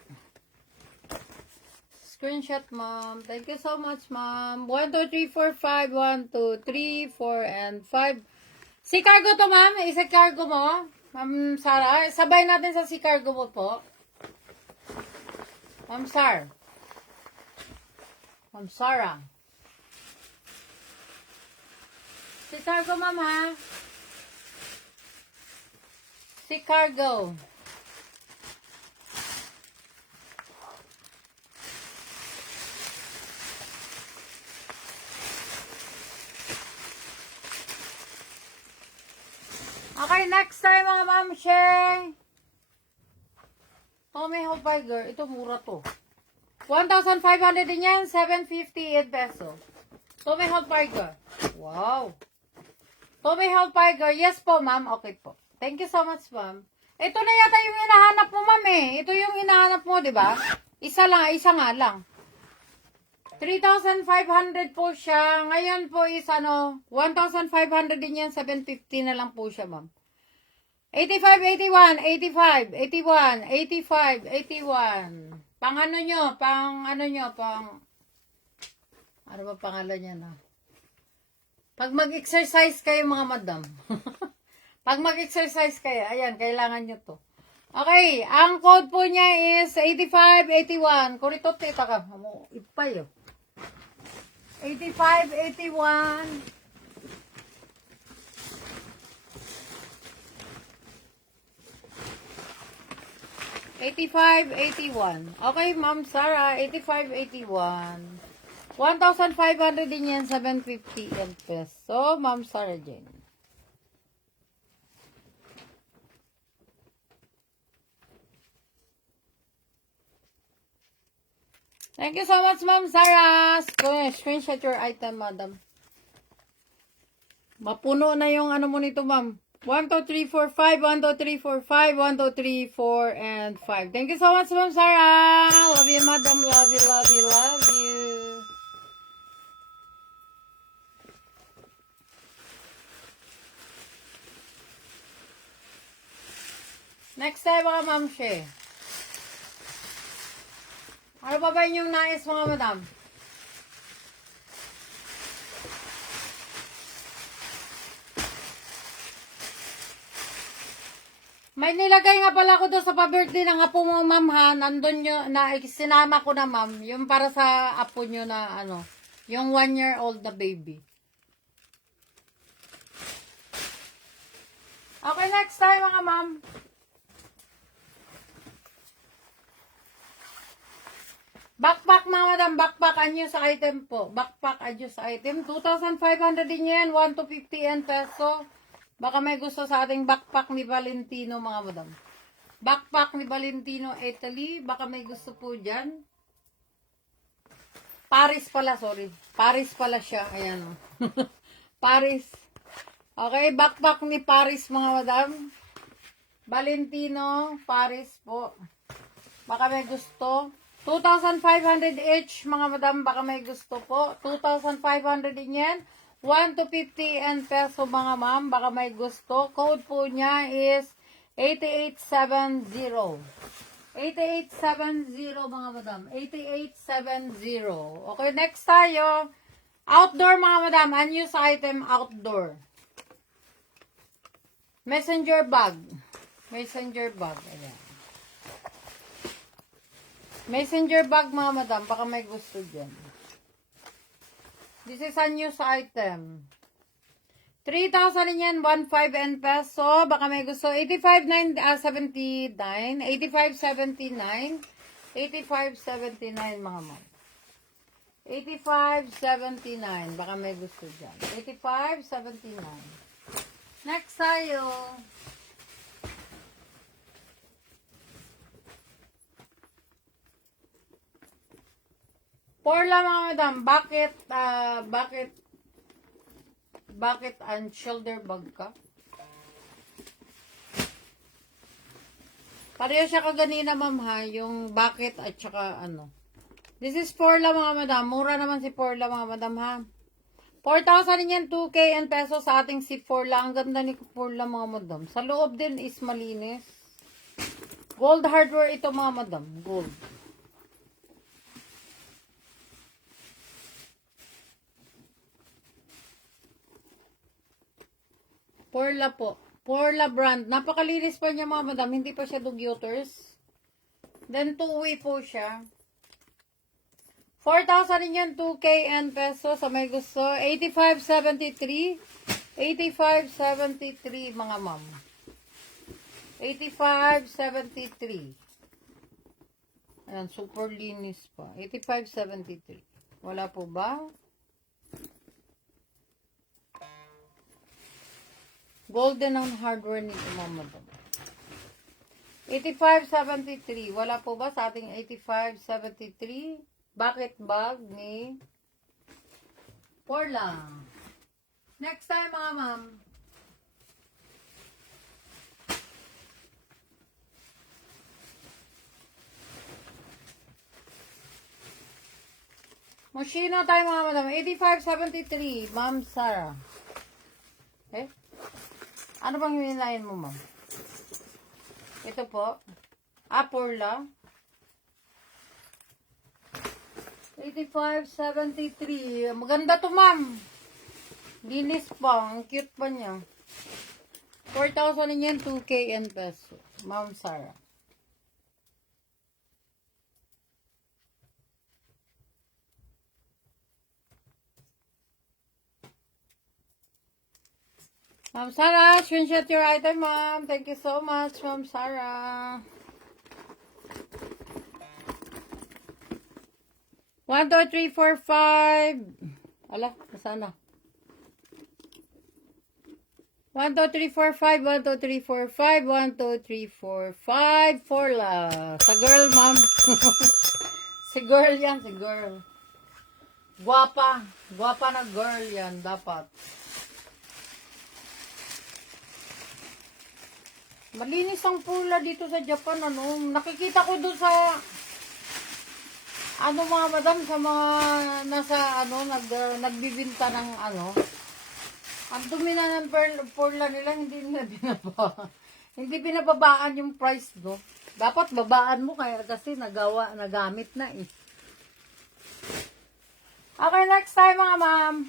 Screenshot, ma'am. Thank you so much, ma'am. 1, 2, 3, 4, 5. 1, 2, 3, 4, and 5. Si cargo to, ma'am. Isa cargo mo. Ma'am Sarah. Sabay natin sa si cargo mo po. Ma'am Sar. Ma'am Sarah. Si cargo, ma'am, ha? Si cargo. Okay, next time, mga ma'am, share. Tommy Hilfiger. Ito, mura to. 1,500 din yan, 758 peso. Tommy Hilfiger. Wow. Tommy Hilfiger. Yes po, ma'am. Okay po. Thank you so much, ma'am. Ito na yata yung hinahanap mo, ma'am eh. Ito yung hinahanap mo, di ba? Isa nga lang. 3,500 po siya. Ngayon po is 1,500 din yan, 750 na lang po siya, ma'am. 85, 81, 85, 81, 85, 81. Pang ano nyo, ano ba pangalan niya na? Pag mag-exercise kayo mga madam. Pag mag-exercise kayo, ayan, kailangan nyo to. Okay, ang code po niya is 8581. Kurito, tita ka. Ipay, oh. 8581. 8581. Okay, Ma'am Sarah, 8581. 1,500 din yan, 750 and peso. Ma'am Sarah Jane. Thank you so much, Ma'am Sarah. Screenshot your item, madam. Mapuno na yung ano mo nito, ma'am. 1, 2, 3, 4, 5. 1, 2, 3, 4, 5. 1, 2, 3, 4, and 5. Thank you so much, Ma'am Sarah. Love you, madam. Love you, love you, love you. Next time, mga ma'am she. Ano pa ba inyong nais, mga madam? May nilagay nga pala ko doon sa pa-birthday ng apo mo, ma'am, ha. Nandun nyo, sinama ko na, ma'am. Yung para sa apo nyo na, ano, yung 1-year-old na baby. Okay, next time, mga ma'am. Backpack, mga madam. Backpack, anyo sa item po. Backpack, anyo sa item. 2,500 din yan. 1 to 50 peso. Baka may gusto sa ating backpack ni Valentino, mga madam. Backpack ni Valentino, Italy. Baka may gusto po dyan. Paris pala, sorry. Paris pala siya. Ayan, o. Paris. Okay, backpack ni Paris, mga madam. Valentino, Paris po. Baka may gusto. 2,500 each, mga madam. Baka may gusto po. 2,500 din yan. 1 to 50 peso, mga ma'am. Baka may gusto. Code po niya is 8870. 8870, mga madam. 8870. Okay, next tayo. Outdoor, mga madam. Unused item, outdoor. Messenger bag. Messenger bag. Ayan. Messenger bag, mga madam. Baka may gusto dyan. This is unused item. 3,000 yan, 1,500 peso. Baka may gusto. 85,79. 85,79. 85,79, mga ma'am. 85,79. Baka may gusto dyan. 85,79. Next tayo. Por lang, mga madam, bakit ang shoulder bag ka? Pareho siya kaganina, ma'am, ha, yung bakit at saka ano. This is por lang, mga madam. Mura naman si por lang, mga madam, ha. 4,000 yan, 2K and peso sa ating si por lang. Ang ganda ni por lang, mga madam. Sa loob din is malinis. Gold hardware ito, mga madam. Gold. Porla po. Porla brand. Napakalinis pa niya, mga madam. Hindi pa siya dugyoters. Then, two-way po siya. 4,000 din yan, 2K and peso. Sa may gusto. 85.73. 85.73, mga ma'am. 85.73. Ayan, super linis pa. 85.73. Wala po ba? Golden ang hardware nito, mga madam. 85.73. Wala po ba sa ating 85.73? Bakit bag ni Porla? Next time, mga ma'am. Moschino tayo, mga madam. 85.73. Ma'am Sarah. Okay? Ano bang hinilayan mo, ma'am? Ito po. Porla. 85.73. Maganda to, ma'am. Linis pa. Ang cute pa niya. 4,000 yan, 2K and peso. Ma'am Sarah. Ma'am Sarah, screenshot your item, ma'am. Thank you so much, Ma'am Sarah. 1, 2, 3, 4, 5. Ala, nasaan na? 1, 2, 3, 4, 5. 1, 2, 3, 4, 5. 1, 2, 3, 4, 5. Porla. Sa girl, ma'am. Si girl yan, si girl. Guwapa. Guwapa na girl yan, dapat. Malinis ang pula dito sa Japan, ano. Nakikita ko doon sa, ano mga madam, sa mga, nasa, ano, nagbibinta ng, ano. Ang dumi na ng pula nila, hindi nila binaba. Hindi binababaan yung price, no. Dapat babaan mo, kaya kasi nagamit na eh. Okay, next time mga ma'am.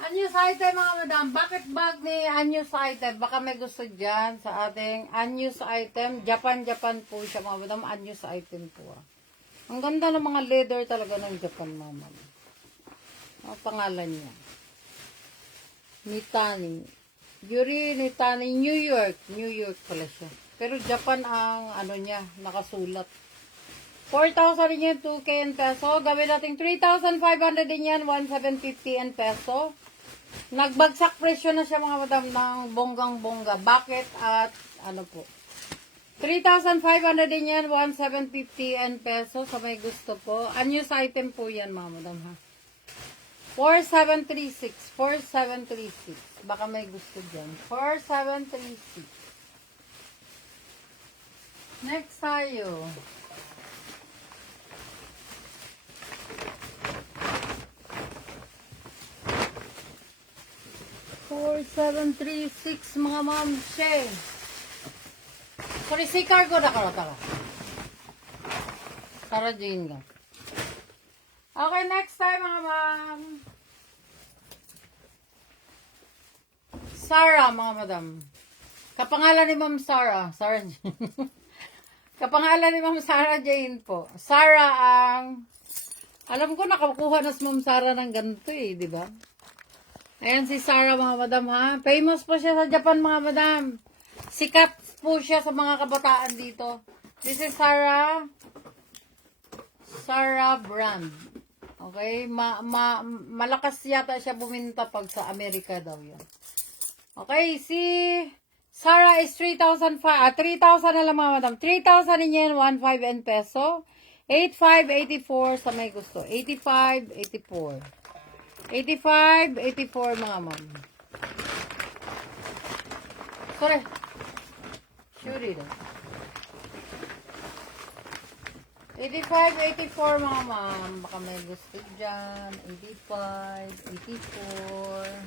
Unused item mga madam. Bakit bag ni unused item? Baka may gusto dyan sa ating unused item. Japan po siya mga madam. Unused item po. Ang ganda ng mga leather talaga ng Japan mga madam. Ang pangalan niya. Nitani. Yuri Nitani. New York. New York pala siya. Pero Japan ang ano niya. Nakasulat. 4,000 din yan, 2K in peso. Gawin natin 3,500 din yan, 1,750 in peso. Nagbagsak presyo na siya mga madam ng bonggang-bongga. Bakit at ano po? 3,500 din yan, 1,750 in peso. Sa may gusto po. Unused item po yan mga madam ha. 4,736. 4,736. Baka may gusto dyan. 4,736. Next tayo. 4,736 mga ma'am she. Sorry, si cargo na karo tara. Tara Jane ka. Okay, next time mga ma'am. Sarah mga madam. Kapangalan ni Ma'am Sarah. Sarah Jane. Kapangalan ni Ma'am Sarah Jane po. Sarah ang alam ko nakakuha na si Ma'am Sarah ng ganito eh, di ba? Ayan si Sarah mga madam ha. Famous po siya sa Japan mga madam. Sikat po siya sa mga kabataan dito. This is Sarah. Sarah brand. Okay. Malakas yata siya buminta pag sa Amerika daw yan. Okay. Si Sarah is 3,000 na lang mga madam. 3,000 din yan. 1,500 in peso. 85, 84 sa may gusto. 85, 84. 85, 84 mga ma'am. Sorry. Sure ito. 85, 84 mga ma'am. Baka may gusto dyan. 85, 84.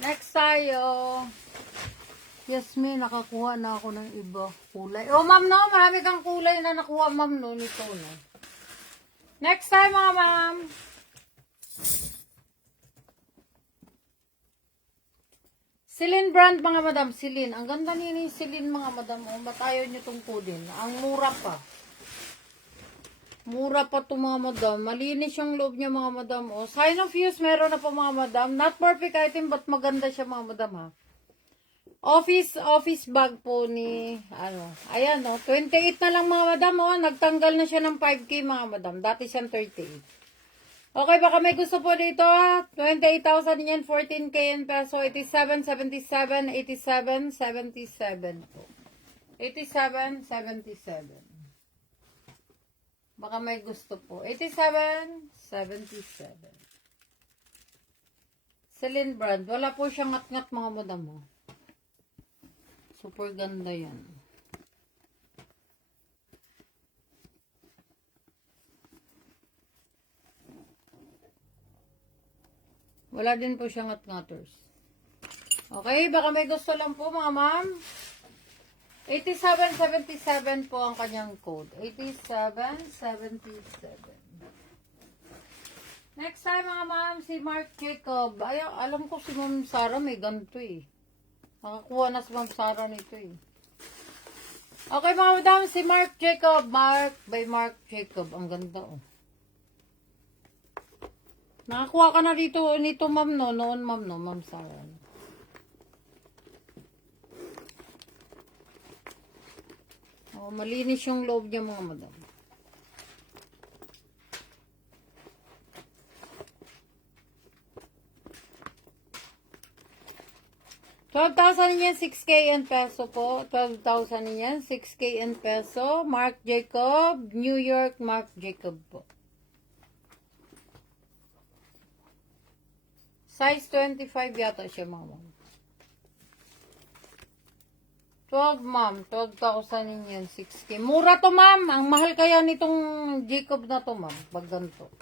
Next tayo. Yes, may nakakuha na ako ng iba kulay. Oh, ma'am, no? Marami kang kulay na nakuha, ma'am, no? Nito, no? Next time, mga ma'am. Celine brand mga madam, Celine. Ang ganda ni Celine mga madam. Oh, ba't ayaw nyo tungkulin? Ang mura pa. Mura pa to mga madam. Malinis yung loob niya mga madam. Oh, sign of use meron na po mga madam. Not perfect item but maganda siya mga madam ha. Office bag po ni ano. Ayan oh, 28 na lang mga madam oh. Nagtanggal na siya ng 5K mga madam. Dati siyang 38. Okay, baka may gusto po dito. 28,000 yan, 14K in peso. 87.77, 87.77 po. 87.77. Baka may gusto po. 87.77. Celine brand. Wala po siyang ngat-ngat mga madam mo. Super ganda yan. Wala din po siyang ngat-ngaters. Okay, baka may gusto lang po mga ma'am. 8777 po ang kanyang code. 8777. Next time mga ma'am, si Marc Jacob. Ay, alam ko si Ma'am Sarah may ganito eh. Nakakuha na si Ma'am Sarah nito eh. Okay mga madam, si Marc Jacob. Marc by Marc Jacob. Ang ganda oh. Nakakuha ka na dito nito ma'am no. Noon ma'am no. Ma'am Sarah. Oh, malinis yung loob niya mga madam. $12,000 yan, 6K in peso po. 12,000 yan, 6K in peso. Marc Jacob, New York, Marc Jacob po. Size 25 yata siya, mga ma'am. 12, ma'am. 12,000 yan, 6K. Mura to, ma'am. Ang mahal kaya nitong Jacob na to, ma'am. Pag ganito.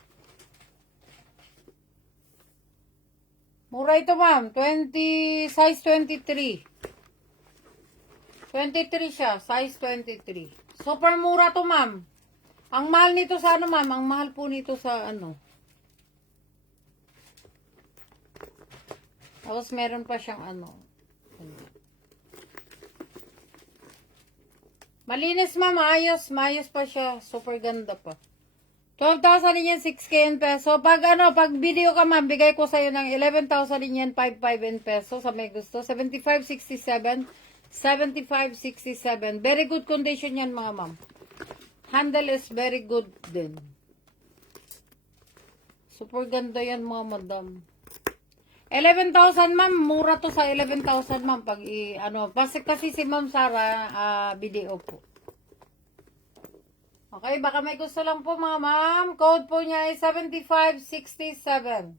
Mura ito, ma'am. Size 23. 23 siya. Size 23. Super mura to, ma'am. Ang mahal nito sa ano, ma'am? Ang mahal po nito sa ano. Tapos meron pa siyang ano. Malinis, ma'am. Maayos. Maayos pa siya. Super ganda pa. 12,000 din yan, 6K in peso. Pag pag video ka, ma'am, bigay ko sa'yo ng 11,000 din yan, 5,500 in peso. Sa may gusto. 75,67. 75,67. Very good condition yan, mga ma'am. Handle is very good din. Super ganda yan, mga madam. 11,000, ma'am. Mura to sa 11,000, ma'am. Pag kasi si Ma'am Sara, video po. Okay, baka may gusto lang po, mga ma'am. Code po niya ay 7567.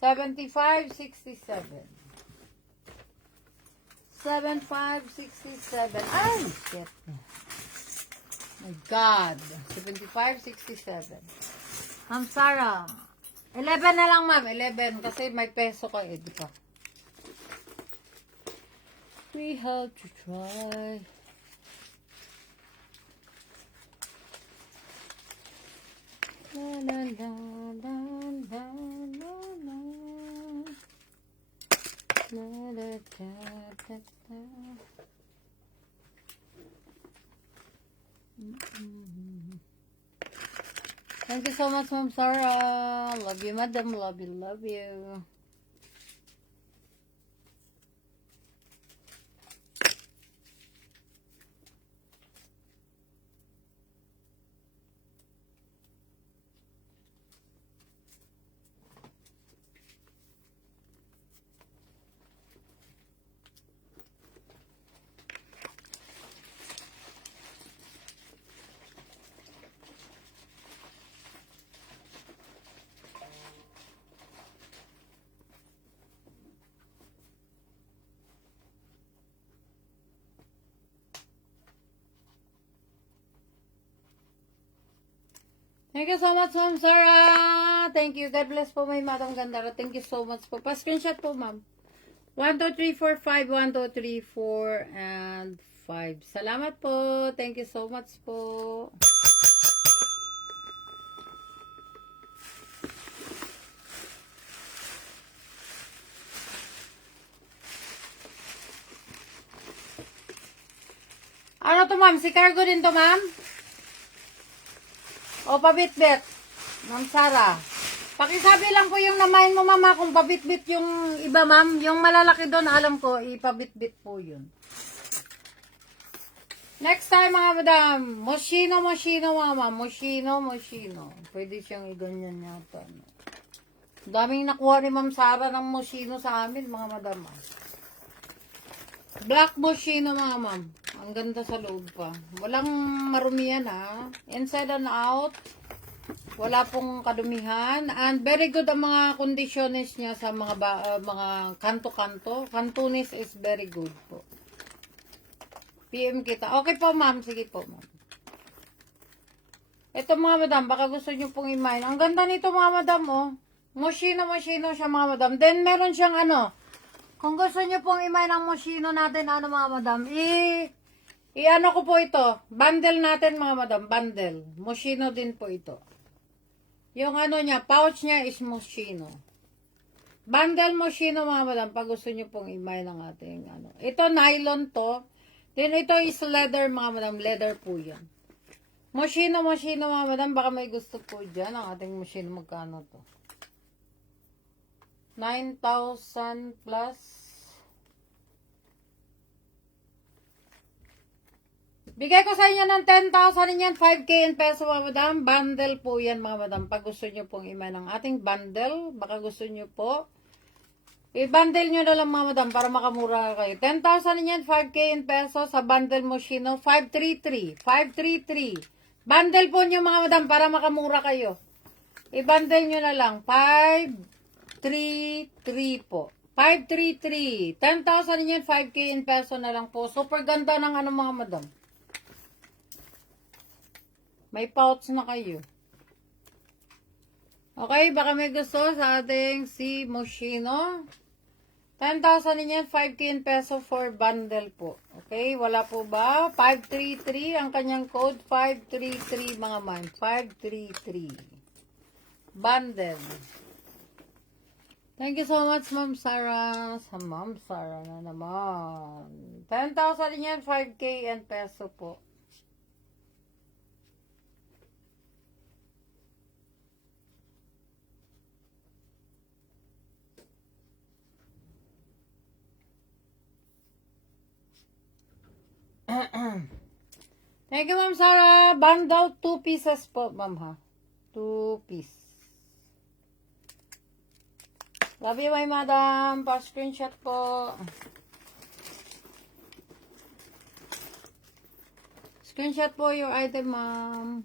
7567. 7567. Ay, shit. My God. 7567. Ma'am Sara. 11 na lang, ma'am. 11. Kasi may peso ka, di ba? We have to try. La la la la la la la. La la da da da. Thank you so much, Ma'am Sarah. Love you, madam. Love you, love you. Thank you so much, Ma'am Sarah. Thank you. God bless po, may madam Gandara. Thank you so much po. Pa-screenshot po, ma'am. 1, 2, 3, 4, 5. 1, 2, 3, 4, and 5. Salamat po. Thank you so much po. Ano to, ma'am? Si cargo din to, ma'am? O, pabit-bit. Ma'am Sara. Pakisabi lang po yung namain mo, mama, kung pabit-bit yung iba, ma'am. Yung malalaki doon, alam ko, ipabit-bit po yun. Next time, mga madam. Moschino, mga ma'am. Moschino. Pwede siyang iganyan yata. No? Daming nakuha ni Ma'am Sara ng Moschino sa amin, mga madam. Black Moschino, mga ma'am. Ang ganda sa loob pa. Walang marumi yan, ha. Inside and out. Wala pong kadumihan. And very good ang mga conditions niya sa mga kanto-kanto. Kantunis is very good po. PM kita. Okay po, ma'am. Sige po, ma'am. Ito, mga madam. Baka gusto nyo pong imain. Ang ganda nito, mga madam, oh. Moschino siya, mga madam. Then, meron siyang kung gusto nyo pong imain ang Moschino natin, mga madam, ko po ito. Bundle natin, mga madam. Bundle. Moschino din po ito. Yung niya, pouch niya is Moschino. Bundle Moschino, mga madam. Pag gusto nyo pong imay ng ating Ito, nylon to. Then, ito is leather, mga madam. Leather po yan. Moschino, mga madam. Baka may gusto po dyan. Ang ating Moschino, magkano to? 9,000 plus. Bigay ko sa inyo ng 10,000 yan, 5K in peso, mga madam. Bundle po yan, mga madam. Pag gusto nyo pong ima ng ating bundle, baka gusto nyo po, i-bundle nyo na lang, mga madam, para makamura kayo. 10,000 yan, 5K in peso sa bundle Moschino, 533. 533. Bundle po nyo, mga madam, para makamura kayo. I-bundle nyo na lang, 5 533 po. 533. 10,000 din yan, 5K in peso na lang po. Super ganda ng ano mga madam. May pouch na kayo. Okay, baka may gusto sa ating si Moschino. 10,000 din yan, 5K in peso for bundle po. Okay, wala po ba? 533 ang kanyang code. 533 mga man. 533. Bundle. Thank you so much, Ma'am Sarah. Sa Ma'am Sarah na naman. 10,000 din yan, 5K in peso po. Thank you, Ma'am Sarah. Bundle 2 pieces po, Ma'am ha. 2 piece. Love you, my madam. Pa-screenshot po. Screenshot po your item, ma'am.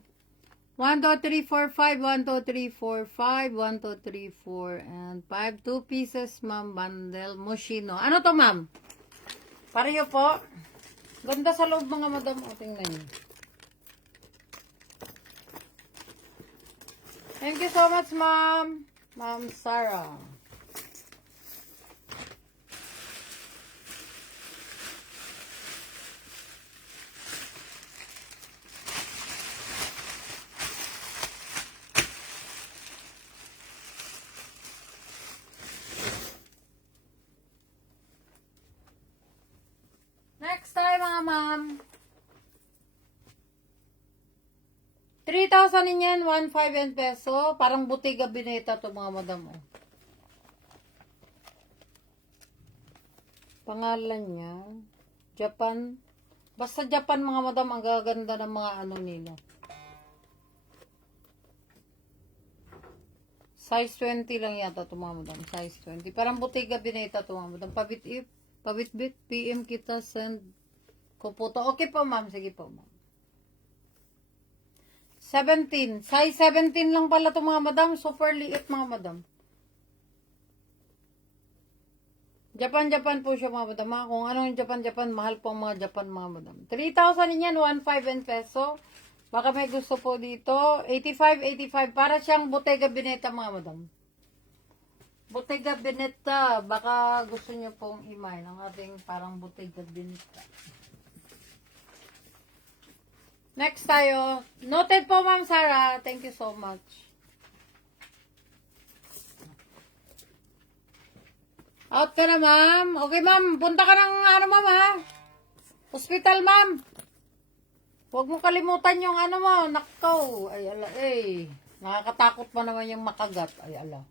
1, 2, 3, 4, 5. 1, 2, 3, 4, 5. 1, 2, 3, 4, and 5. 2 pieces, ma'am. Bundle. Moschino. Ano to, ma'am? Pareho po. Ganda sa loob, mga madam. O, tingnan niyo. Thank you so much, ma'am. Ma'am Sarah. Next time, mga ma'am. 3,000 din yan, 1,500 and peso. Parang butiga bineta to, mga madam. Oh. Pangalan niya, Japan. Basta Japan, mga madam, ang gaganda ng mga ano nila. Size 20 lang yata to, mga madam. Size 20. Parang butiga bineta to, mga madam. Pabit-bit, PM kita, send ko po to. Okay po, ma'am. Sige po, ma'am. 17. Size 17 lang pala to, mga madam. Super liit, mga madam. Japan po siya, mga madam. Kung ano yung Japan, mahal po ang mga Japan, mga madam. 3,000 din yan, 1,500 and peso. Baka may gusto po dito. 85. Para siyang Bottega Veneta, mga madam. Bottega Veneta. Baka gusto nyo pong himay ng ating parang Bottega Veneta. Next tayo. Noted po, Ma'am Sarah. Thank you so much. Out ka na, ma'am. Okay, ma'am. Punta ka ng ano, ma'am, ha? Hospital, ma'am. Huwag mo kalimutan yung ano mo. Nakaw. Ay, ala, eh. Nakakatakot pa naman yung makagat. Ay, ala.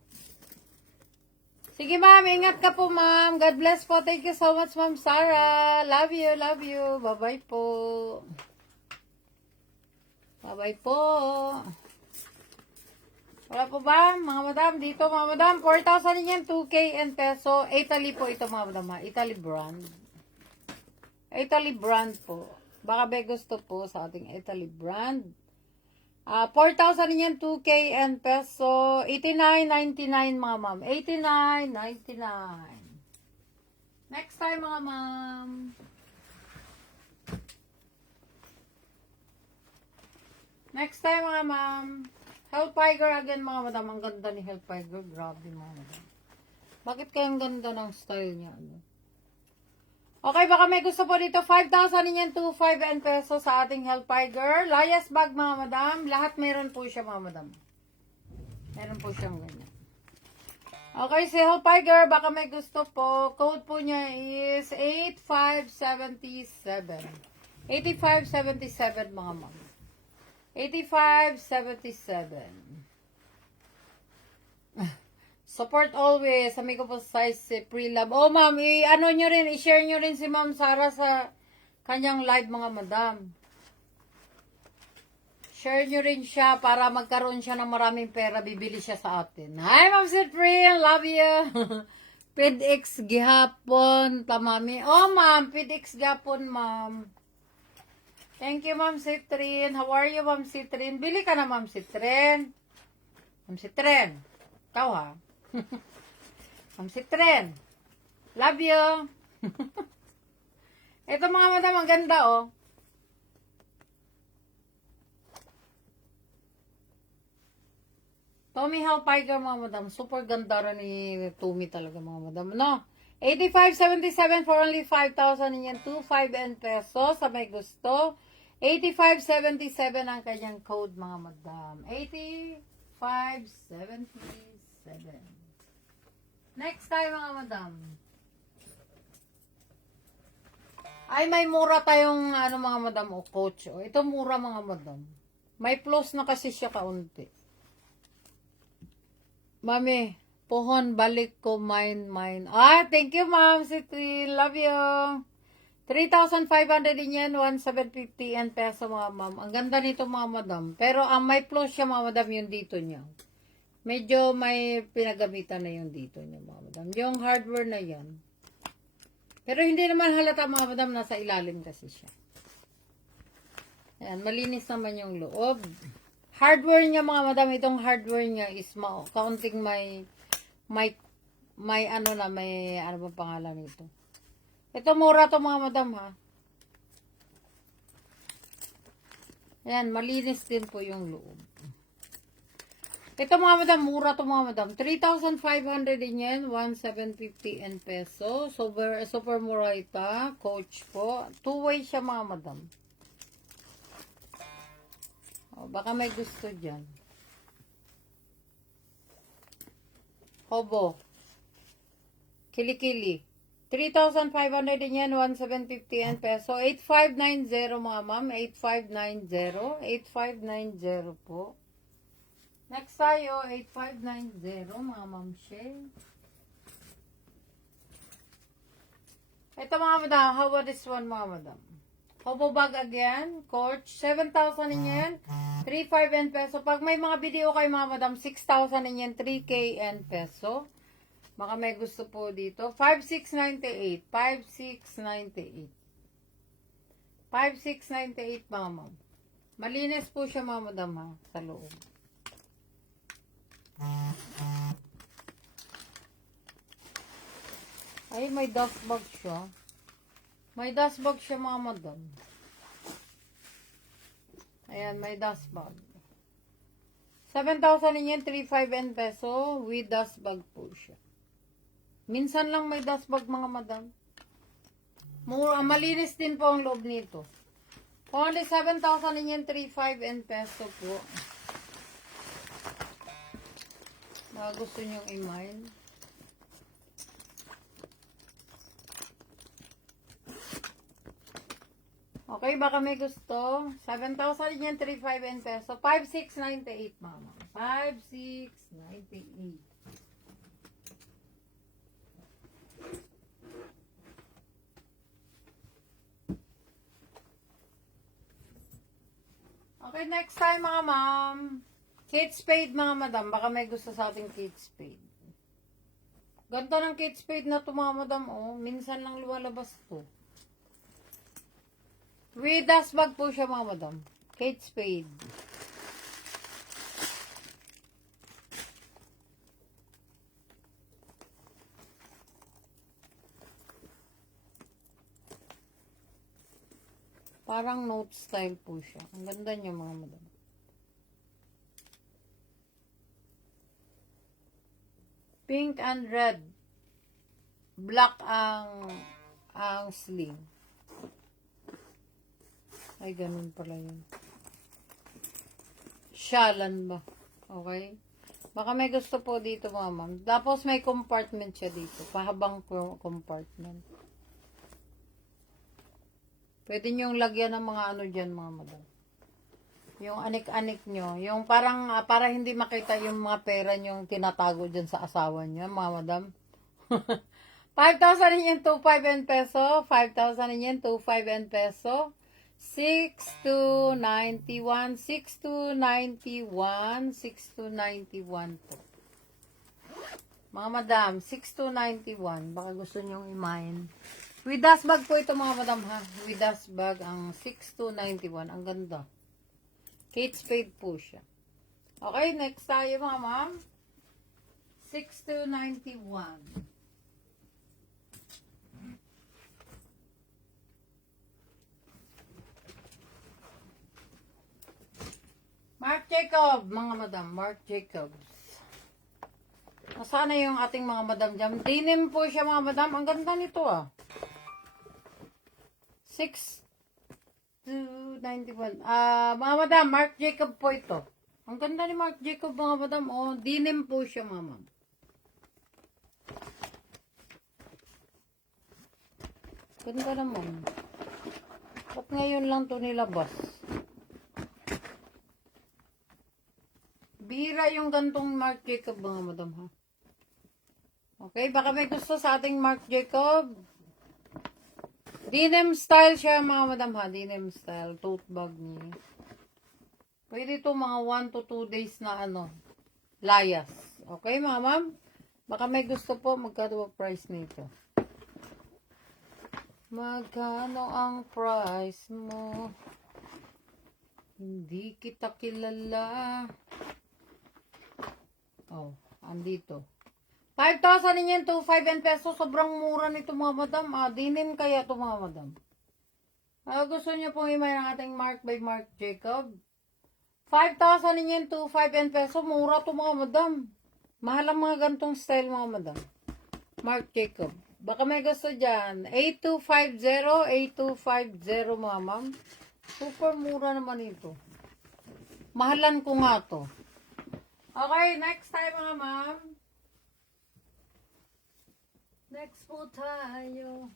Sige, ma'am. Ingat ka po, ma'am. God bless po. Thank you so much, Ma'am Sarah. Love you, love you. Bye-bye po. Bye-bye po. Wala po ba, mga madam? Dito, mga madam. 4,000 yan, 2K and peso. Italy po ito, mga madam. Italy brand. Italy brand po. Baka may gusto po sa ating Italy brand. 4,000 yan, 2K and peso. 89.99, mga ma'am. 89.99. Next time, mga ma'am. Next time, mga ma'am. Helltiger again, mga madam. Ang ganda ni Helltiger. Grabe, mga madam. Bakit kayang ganda ng style niya? Ano? Okay, baka may gusto po dito. 5,000 yan, 2,500 and peso sa ating Helltiger. Layas bag, mga madam. Lahat meron po siya, mga madam. Meron po siyang ganyan. Okay, si Helltiger, baka may gusto po. Code po niya is 8577. 8577, mga ma'am. 8577. Support always. Sabi ko po size si Pre-Love. Oh, ma'am, i-ano nyo rin, i-share nyo rin si Ma'am Sarah sa kanyang live, mga madam. Share nyo rin siya para magkaroon siya ng maraming pera. Bibili siya sa atin. Hi, Ma'am Citrin. Love you. PedEx gihapon. Tamami. Oh, ma'am. PedEx gihapon, ma'am. Thank you, Ma'am Citrin. How are you, Ma'am Citrin? Bili ka na, Ma'am Citrin. Ma'am Citrin. Ikaw, ha? Si Tren. Love you. Ito mga madam, ang ganda oh. Tommy Hilfiger mga madam. Super ganda rin ni Tommy talaga mga madam. No? 85.77 for only 5,000 yan. 2,500 and pesos sa may gusto. 85.77 ang kanyang code mga madam. 85.77. Next time mga madam. Ay may mura tayong ano mga madam o coach. O, ito mura mga madam. May plus na kasi siya kaunti. Mami, pohon balik ko mine. Thank you ma'am City. Love you. 3,500 din yan, 1,750 and peso mga ma'am. Ang ganda nito mga madam. Pero ang may plus siya mga madam yung dito niya. Medyo may pinagamitan na yung dito niya mga madam. Yung hardware na yan. Pero hindi naman halata mga madam, nasa ilalim kasi siya. Ayan, malinis naman yung loob. Hardware niya mga madam, itong hardware niya is kaunting may ano na, may ano ba pangalan nito. Ito mura to mga madam ha. Ayan, malinis din po yung loob. Ito mga madam, mura to mga madam. 3,500 din yan, 1,750 and peso. Super mura ito. Coach po. Two-way siya mga madam. O, baka may gusto dyan. Hobo. Kilikili. 3,500 din yan, 1,750 and peso. 8,590 mga ma'am. 8,590. 8,590 po. Next tayo, 8,590 mga ma'am Shay. Ito mga madam, how about this one mga madam? Hobo bag again, coach, 7,000 din yan, 3,500 and peso. Pag may mga video kayo mga madam, 6,000 din yan, 3K and peso. Baka may gusto po dito. 5,698, 5,698. 5,698 mga ma'am. Malinis po siya mga madam ha, sa loob. Ay, may dust bag siya. May dust bag siya mga madam. Ayan, may dust bag. 7,000 yan, 3,500 and peso. With dust bag po siya. Minsan lang may dust bag mga madam. Mura, malinis din po ang loob nito. Only 7,000 yan, 3,500 and peso po. Gusto nyong i-mine. Okay, baka may gusto. 7,000 yan, 3,500 and peso. 5,698 mama. 5,698. Okay, next time mga ma'am. Kate Spade mga madam. Baka may gusto sa ating Kate Spade. Ganda ng Kate Spade na to mga madam. Oh, minsan lang lumalabas to. With dust bag po siya mga madam. Kate Spade. Parang note style po siya. Ang ganda niya mga madam. Pink and red. Black ang sling. Ay, ganun pala yun. Shalan ba? Okay. Baka may gusto po dito mga ma'am. Tapos may compartment siya dito. Pahabang compartment. Pwede nyo lagyan ng mga ano dyan mga madam. Yung anik-anik nyo. Yung parang, para hindi makita yung mga pera nyo tinatago dyan sa asawa nyo, mga madam. 5,000 yan, 2,500 peso. 5,000 yan, 2,500 peso. 6,291. 6,291. 6,291 po. Mga madam, 6,291. Baka gusto nyong i-mine. With dust bag po ito mga madam ha. With dust bag ang 6,291. Ang ganda. Kate Spade po siya. Okay, next tayo mga ma'am. 6291. Marc Jacob, mga madam. Marc Jacobs. Nasaan na yung ating mga madam dyan? Denim po siya, mga madam. Ang ganda nito, ah. 6291. Mga madam, Marc Jacob po ito. Ang ganda ni Marc Jacob, mga madam. Oh, denim po siya, mga madam. Ganda naman. Ba't ngayon lang to nilabas? Bira yung gantong Marc Jacob, mga madam, ha? Okay, baka may gusto sa ating Marc Jacob. Denim style siya, mga madam, ha? Denim style. Tote bag niya. Pwede ito mga 1 to 2 days na layas. Okay, mga ma'am? Baka may gusto po, magkano ang price nito? Magkano ang price mo? Hindi kita kilala. Oh, andito. 5,000 ninyo 2,500 pesos. Sobrang mura nito, mga madam. Denim kaya ito, mga madam. Gusto niyo pong imay ng ating Marc by Marc Jacob? 5,000 ninyo 2,500 pesos. Mura ito, mga madam. Mahal ang mga gantong style, mga madam. Marc Jacob. Baka may gusto dyan. 8250, 8250, mga ma'am. Super mura naman ito. Mahalan ko nga to. Okay, next time, mga ma'am. Next po tayo,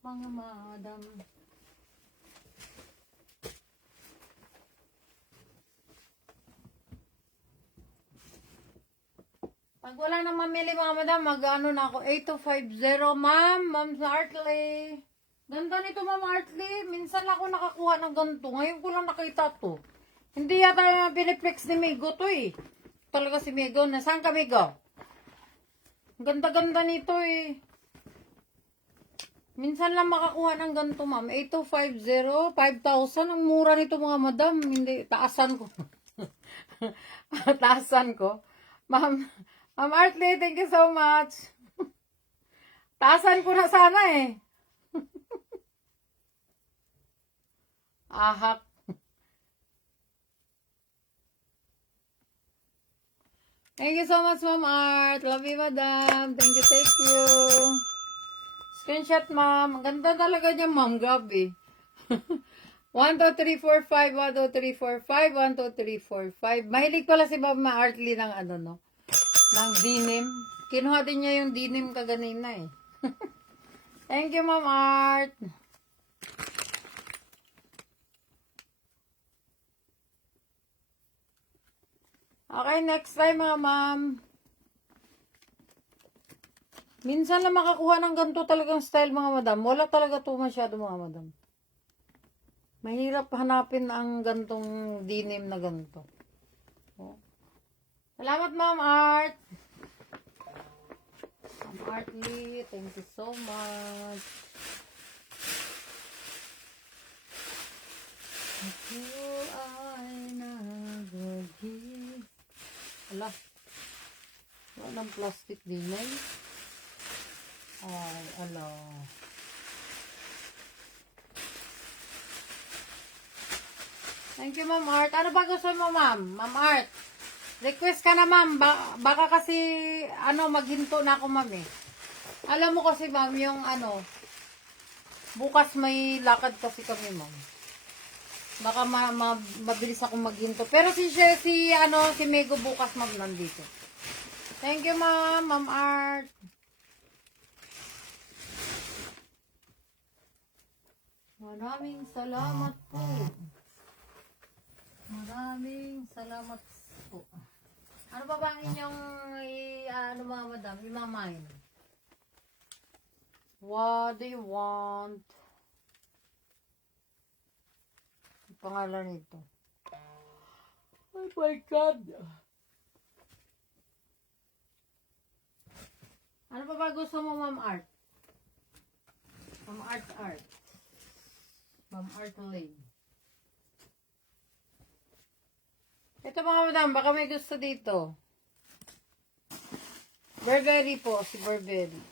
mga madam. Pag wala nang mamili, mga madam, mag-ano na ako, 8250, ma'am, Ma'am Artley. Ganda nito, Ma'am Artley. Minsan ako nakakuha ng ganito. Ngayon ko lang nakita to. Hindi yata piniplex ni Migo to, eh. Talaga si Migo. Nasaan ka, Migo? Ganda-ganda nito, eh. Minsan lang makakuha ng ganito, ma'am. 8250, 5,000. Ang mura nito, mga madam. Hindi, taasan ko. Taasan ko. Ma'am Artley, thank you so much. Taasan ko na sana, eh. Ahak. Thank you so much, Ma'am Art. Love you, madam. Thank you, thank you. Screenshot, ma'am. Ang ganda talaga niya, ma'am. Grabe. 1, 2, 3, 4, 5. 1, 2, 3, 4, 5. 1, 2, 3, 4, 5. Mahilig pala si Ma'am Artley ng no? Ng denim. Kinuha din niya yung denim kaganina, eh. Thank you, Ma'am Art. Okay, next time, mga ma'am. Minsan lang makakuha ng ganito talagang style, mga madam. Wala talaga ito masyado, mga madam. Mahirap hanapin ang gantong denim na ganito. Oh. Salamat, Ma'am Art. Ma'am Artley, thank you so much. Ako ay nag-give. Ala. Walang plastic din yan. Ay, ala. Thank you, Ma'am Art. Ano ba gusto mo, ma'am? Ma'am Art. Request ka na, ma'am. Baka kasi, maghinto na ako, ma'am, eh. Alam mo kasi, ma'am, yung bukas may lakad kasi kami, ma'am. Baka mabilis ako maghinto. Pero si Mego bukas, ma'am, nandito. Thank you, ma'am. Ma'am Art. Maraming salamat po. Maraming salamat po. Ano pa ba ang inyong, mga madam, imamain? What do you want? Ang pangalan nito. Oh my God! Ano pa ba gusto mo, Ma'am Art? Ma'am Art. Ma'am Art Lane. Ito, mga madam, baka may gusto dito. Burberry po, si Burberry.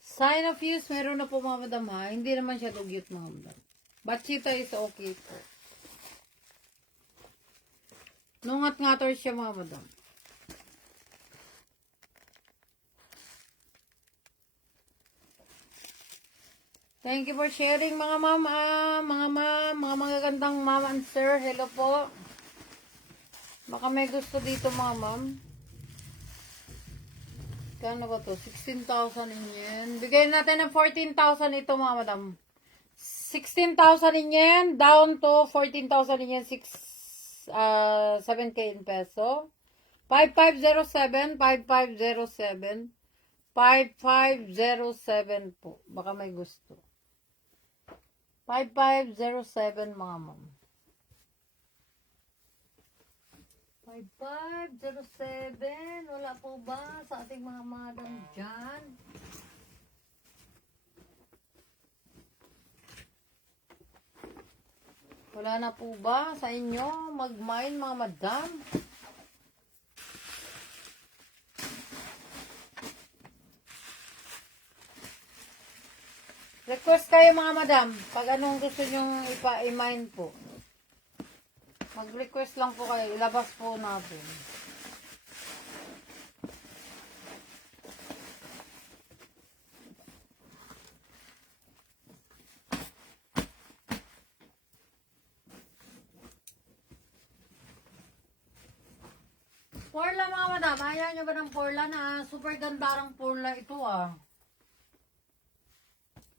Sign of use, meron na po mga madam ha. Hindi naman siya dugyot mga madam. Bachita is okay po. Nungat-ngator siya mga madam. Thank you for sharing mga ma'am, mga magagandang ma'am and sir. Hello po. Baka may gusto dito mga ma'am. Kano ba to? 16,000 yen. Bigay natin ng 14,000 ito mga madam. 16,000 yen down to 14,000 yen. 7K in peso. 5507, 5507. 5507 po. Baka may gusto. 5507 mga ma'am. 5507. Wala po ba sa ating mga madam dyan? Wala na po ba sa inyo mag-mine mga madam? Request kayo mga madam, pag anong gusto nyong i-mine po. Mag-request lang po kayo, ilabas po natin. Porla mga madam, ayaw nyo ba ng porla na super ganda ng porla ito ah.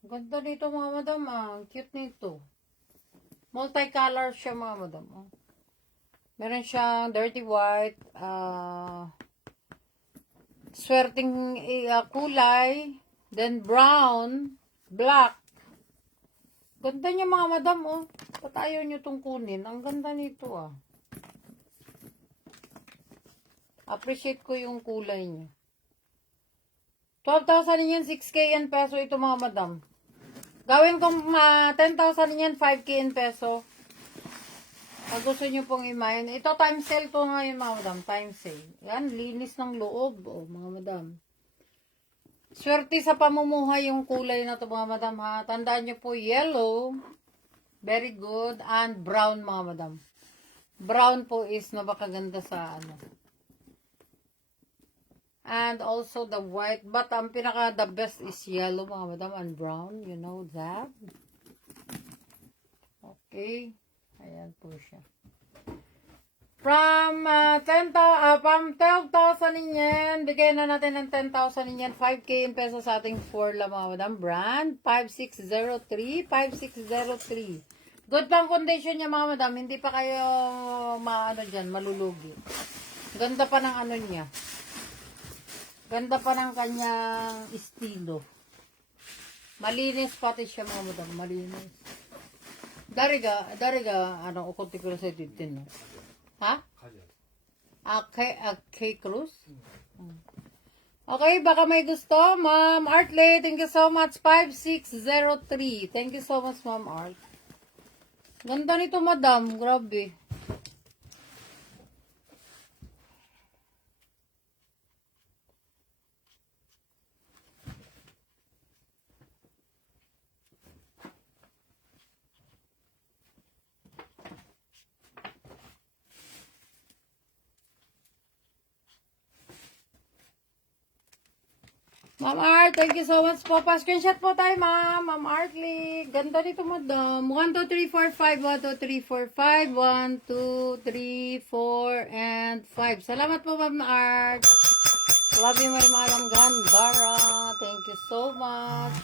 Ganda nito mga madam ah. Cute nito. Multicolor siya mga madam. Oh. Meron siyang dirty white. Swerting kulay. Then brown. Black. Ganda niya mga madam oh. Ba't ayaw nyo itong kunin? Ang ganda nito ah. Appreciate ko yung kulay niya. 12,000 yan, 6K yan peso ito mga madam. Gawin kong 10,000 yan, 5K in peso. Pag gusto nyo pong i-mine. Ito time sale to ngayon mga madam. Time sale. Yan, linis ng loob. O mga madam. Swerte sa pamumuhay yung kulay na to mga madam ha. Tandaan nyo po yellow. Very good. And brown mga madam. Brown po is napakaganda sa ano. And also the white. But ang pinaka the best is yellow mga madam and brown. You know that. Okay. Ayan po siya. From 12,000 yen, bigay na natin ng 10,000 yen, 5K in peso sa ating Forla mga madam. Brand 5603, 5603. Good pang condition niya mga madam, hindi pa kayo malulugi. Ganda pa ng ano niya. Ganda pa ng kanyang estilo. Malinis pati siya mga madam, malinis. Dariga, ano, ukunti ko na sa titin. Ha? Kay Cruz? Okay, baka may gusto. Ma'am Artley, thank you so much. 5603. Thank you so much, Ma'am Art. Ganda nito, madam. Grabe. Ma'am Art, thank you so much po. Pa-screenshot po tayo, ma'am. Ma'am Artley. Ganda nito, madam. 1, 2, 3, 4, 5. 1, 2, 3, 4, 5. 1, 2, 3, 4, and 5. Salamat po, Ma'am Art. Love you, Madam Gandara. Thank you so much.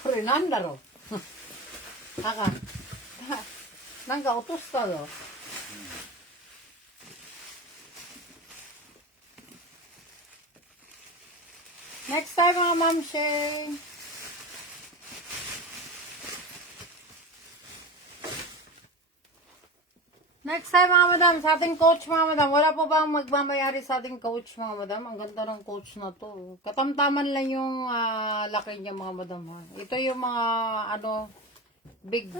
Korenandaro. Haka. Nangka utos ka do. Next time mga Ma'am Shay. Next time mga madam, sa ating coach mga madam, wala po bang magmamayari sa ating coach mga madam? Ang ganda ng coach na to. Katamtaman lang yung laki niya mga madam. Ha? Ito yung mga big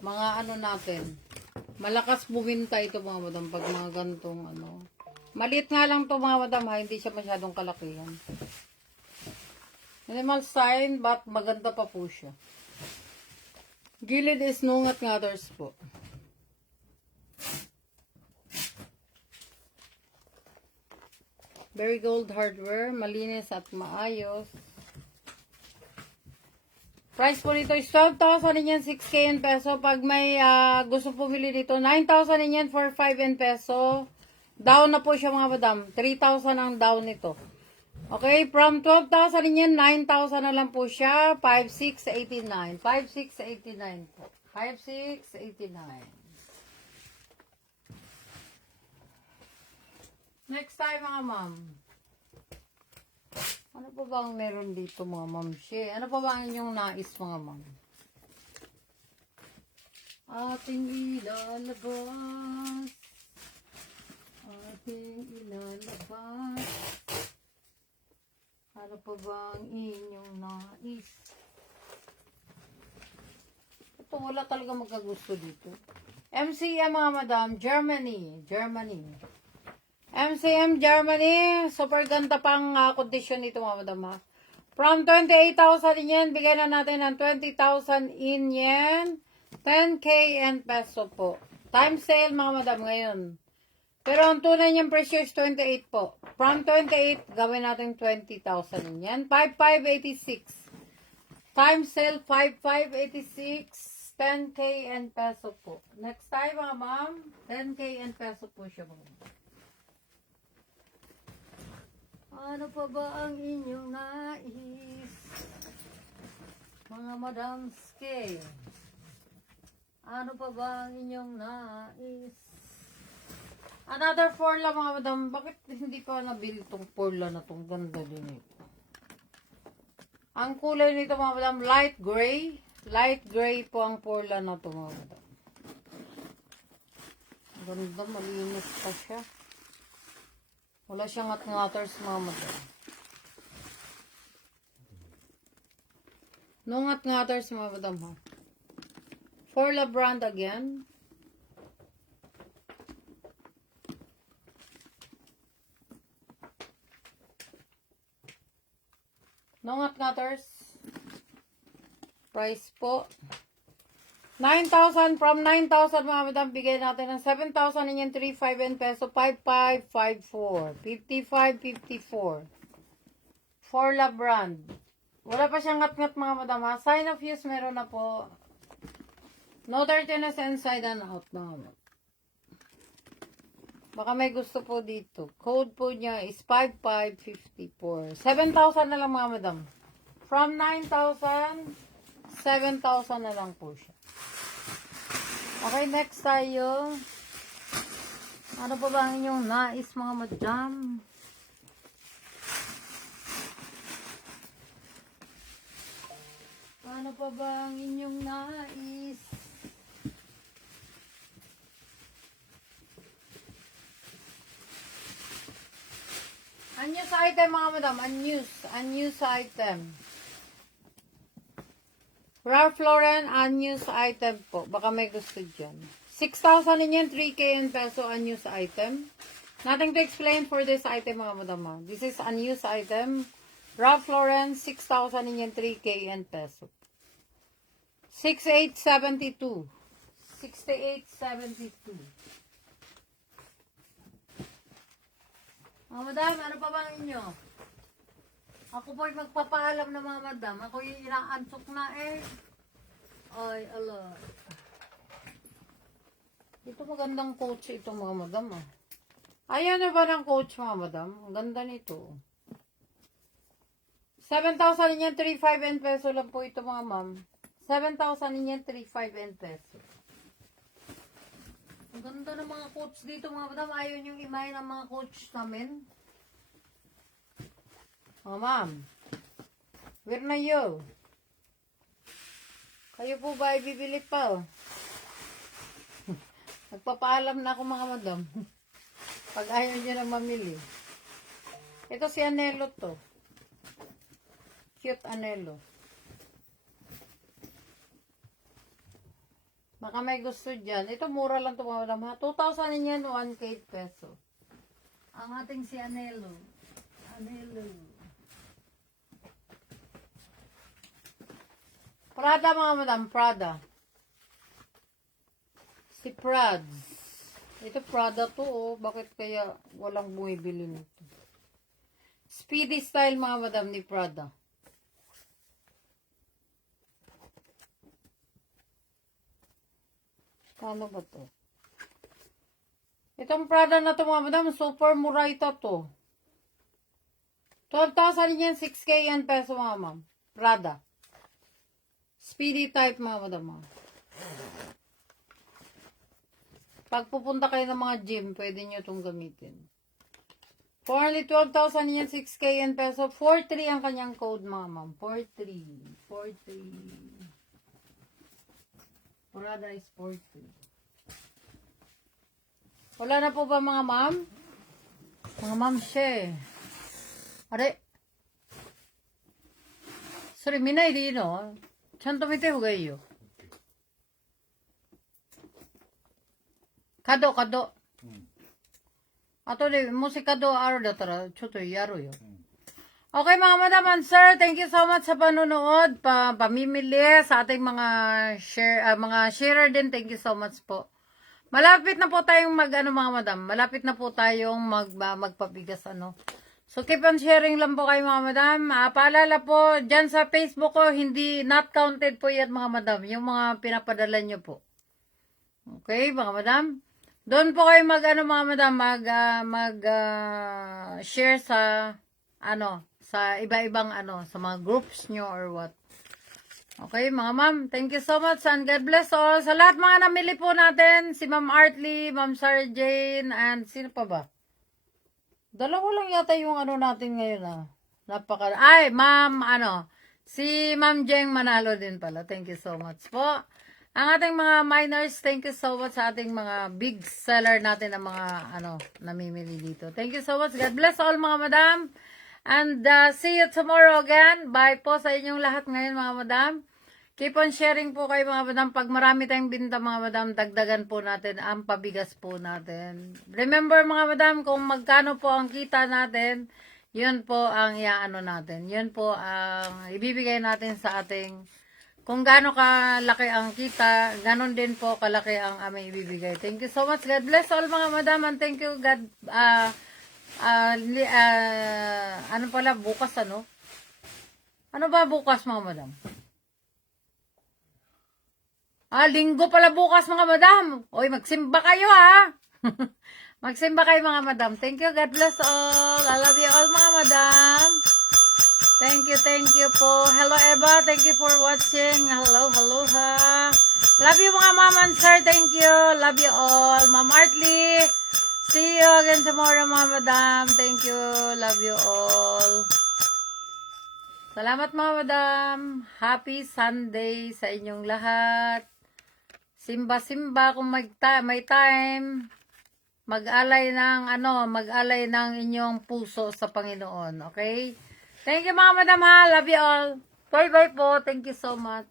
mga natin. Malakas buminta ito mga madam pag mga gantong Maliit nga lang to mga madam ha, hindi siya masyadong kalakihan. Animal sign, but maganda pa po siya. Gilid is nungat-ngaters po. Very gold hardware, malinis at maayos. Price po nito is 12,000 yen, 6K in peso. Pag may gusto pumili dito, 9,000 yen for 5 in peso. Down na po siya mga madam. 3,000 ang down nito. Okay, from 12,000 yen, 9,000 na lang po siya. 5,689. 5,689 po. 5,689. Next time mga ma'am. Ano pa ba ang meron dito mga ma'am? Ano pa ba ang inyong nais mga ma'am? Ating ilalabas. Ating ilalabas. Ano pa ba ang inyong nais? Ito wala talaga magkagusto dito. MCM mga madam, Germany. MCM Germany, super ganda pang kondisyon nito mga madam ha. From 28,000 yen, bigyan na natin ng 20,000 in yen. 10K and peso po. Time sale mga madam ngayon. Pero ang tunay niyang presyo is 28 po. From 28, gawin natin 20,000 yan. 5,586. Time sale, 5,586. 10K and peso po. Next time mga ma'am, 10K and peso po siya mga ma'am. Ano pa ba ang inyong nais? Mga madam scale. Ano pa ba ang inyong nais? Another Forla mga madam. Bakit hindi pa nabili itong Forla na itong ganda din ito? Ang kulay nito mga madam, light gray. Light gray po ang Forla na ito mga madam. Ganda, malinis pa siya. Wala siyang ngat-ngaters mga madam. No ngat-ngaters mga madam ha. Forla brand again. No ngat-ngaters. Price po. 9,000 from 9,000 mga madam. Bigay natin ng 7,000 in 3,500 in peso. 5,554. 55,54. Forla brand. Wala pa siyang ngat-ngat mga madam ha. Sign of use meron na po. No dirtiness inside and out mga madam. Baka may gusto po dito. Code po niya is 5554. 7,000 na lang mga madam. From 9,000, 7,000 na lang po siya. Okay, next tayo. Ano pa ba ang inyong nais mga madam? Ano pa ba ang inyong nais? Unused item mga madam. Unused item. Ralph Lauren, unused item po. Baka may gusto dyan. 6,000 yan, 3K in peso, unused item. Nothing to explain for this item mga madam. This is unused item. Ralph Lauren, 6,000 yan, 3K in peso. 6872. 6872. Mga madam, ano pa bang inyo? Ako po'y magpapaalam na mga madam. Ako yung inaantok na eh. Ay, ala. Ito magandang coach ito mga madam ah. Ayaw na ba ng coach mga madam? Ang ganda nito. 7,000 yan, 3,500 en peso lang po ito mga ma'am. 7,000 yan, 3,500 en peso. Ang ganda ng mga coach dito mga madam. Ayaw niyong imayin ang mga coach namin. Oh, ma'am. Where na you? Kayo po ba ay bibili pa, oh? Nagpapaalam na ako, mga madam. Pag ayaw nyo na mamili. Ito si Anelo to. Cute Anelo. Baka may gusto dyan. Ito mura lang ito, mga madam, ha? 2,000 yan, 1K peso. Ang ating si Anelo. Anelo. Prada, mga madam, Prada. Si Prads. Ito Prada to, oh. Bakit kaya walang bumibili nito? Speedy style, mga madam, ni Prada. Paano ba to? Itong Prada na to, mga madam, super mura ito to. 12,000 yan, 6K yan peso, mga ma'am. Prada. Speedy type, mga madam. Pag pupunta kayo ng mga gym, pwede nyo itong gamitin. For only 12,000 yan, 6K yan peso. 43 ang kanyang code, mga ma'am. 43. 43. Prada is 43. Wala na po ba, mga ma'am? Mga ma'am, siya. Are. Sorry, minay di, no? ちゃんと見た方がいいよ。角。あとで、もし角あるだったら、ちょっとやろうよ。Okay, mga madam and sir, thank you so much sa panonood, pamimili sa ating mga sharer din. Thank you so much po. Malapit na po tayong mga madam. Malapit na po tayong magpabigas, So, keep on sharing lang po kayo, mga madam. Paalala po, dyan sa Facebook ko, hindi, not counted po yan, mga madam. Yung mga pinapadala nyo po. Okay, mga madam? Doon po kayo mga madam, share sa, sa iba-ibang, sa mga groups nyo or what. Okay, mga ma'am, thank you so much and God bless all. Sa lahat mga namili po natin, si Ma'am Artley, Ma'am Sarah Jane, and sino pa ba? Dalawa lang yata yung natin ngayon, Ay, ma'am, si Ma'am Jeng Manalo din pala. Thank you so much po. Ang ating mga minors, thank you so much sa ating mga big seller natin na mga, namimili dito. Thank you so much. God bless all, mga madam. And see you tomorrow again. Bye po sa inyong lahat ngayon, mga madam. Keep on sharing po kayo, mga madam. Pag marami tayong binta, mga madam, dagdagan po natin ang pabigas po natin. Remember, mga madam, kung magkano po ang kita natin, yun po ang natin. Yun po ang ibibigay natin sa ating, kung gaano kalaki ang kita, ganon din po kalaki ang aming ibibigay. Thank you so much. God bless all, mga madam, and thank you, God, bukas, Ano ba bukas, mga madam? Linggo pala bukas, mga madam. Oy, magsimba kayo, ha? Magsimba kayo, mga madam. Thank you. God bless all. I love you all, mga madam. Thank you po. Hello, Eva. Thank you for watching. Hello, ha. Love you, mga ma'am and sir. Thank you. Love you all. Ma'am Artley. See you again tomorrow, mga madam. Thank you. Love you all. Salamat, mga madam. Happy Sunday sa inyong lahat. Simba kung may time. Mag-alay ng inyong puso sa Panginoon. Okay? Thank you, mga madam, ha. Love you all. Bye-bye po. Thank you so much.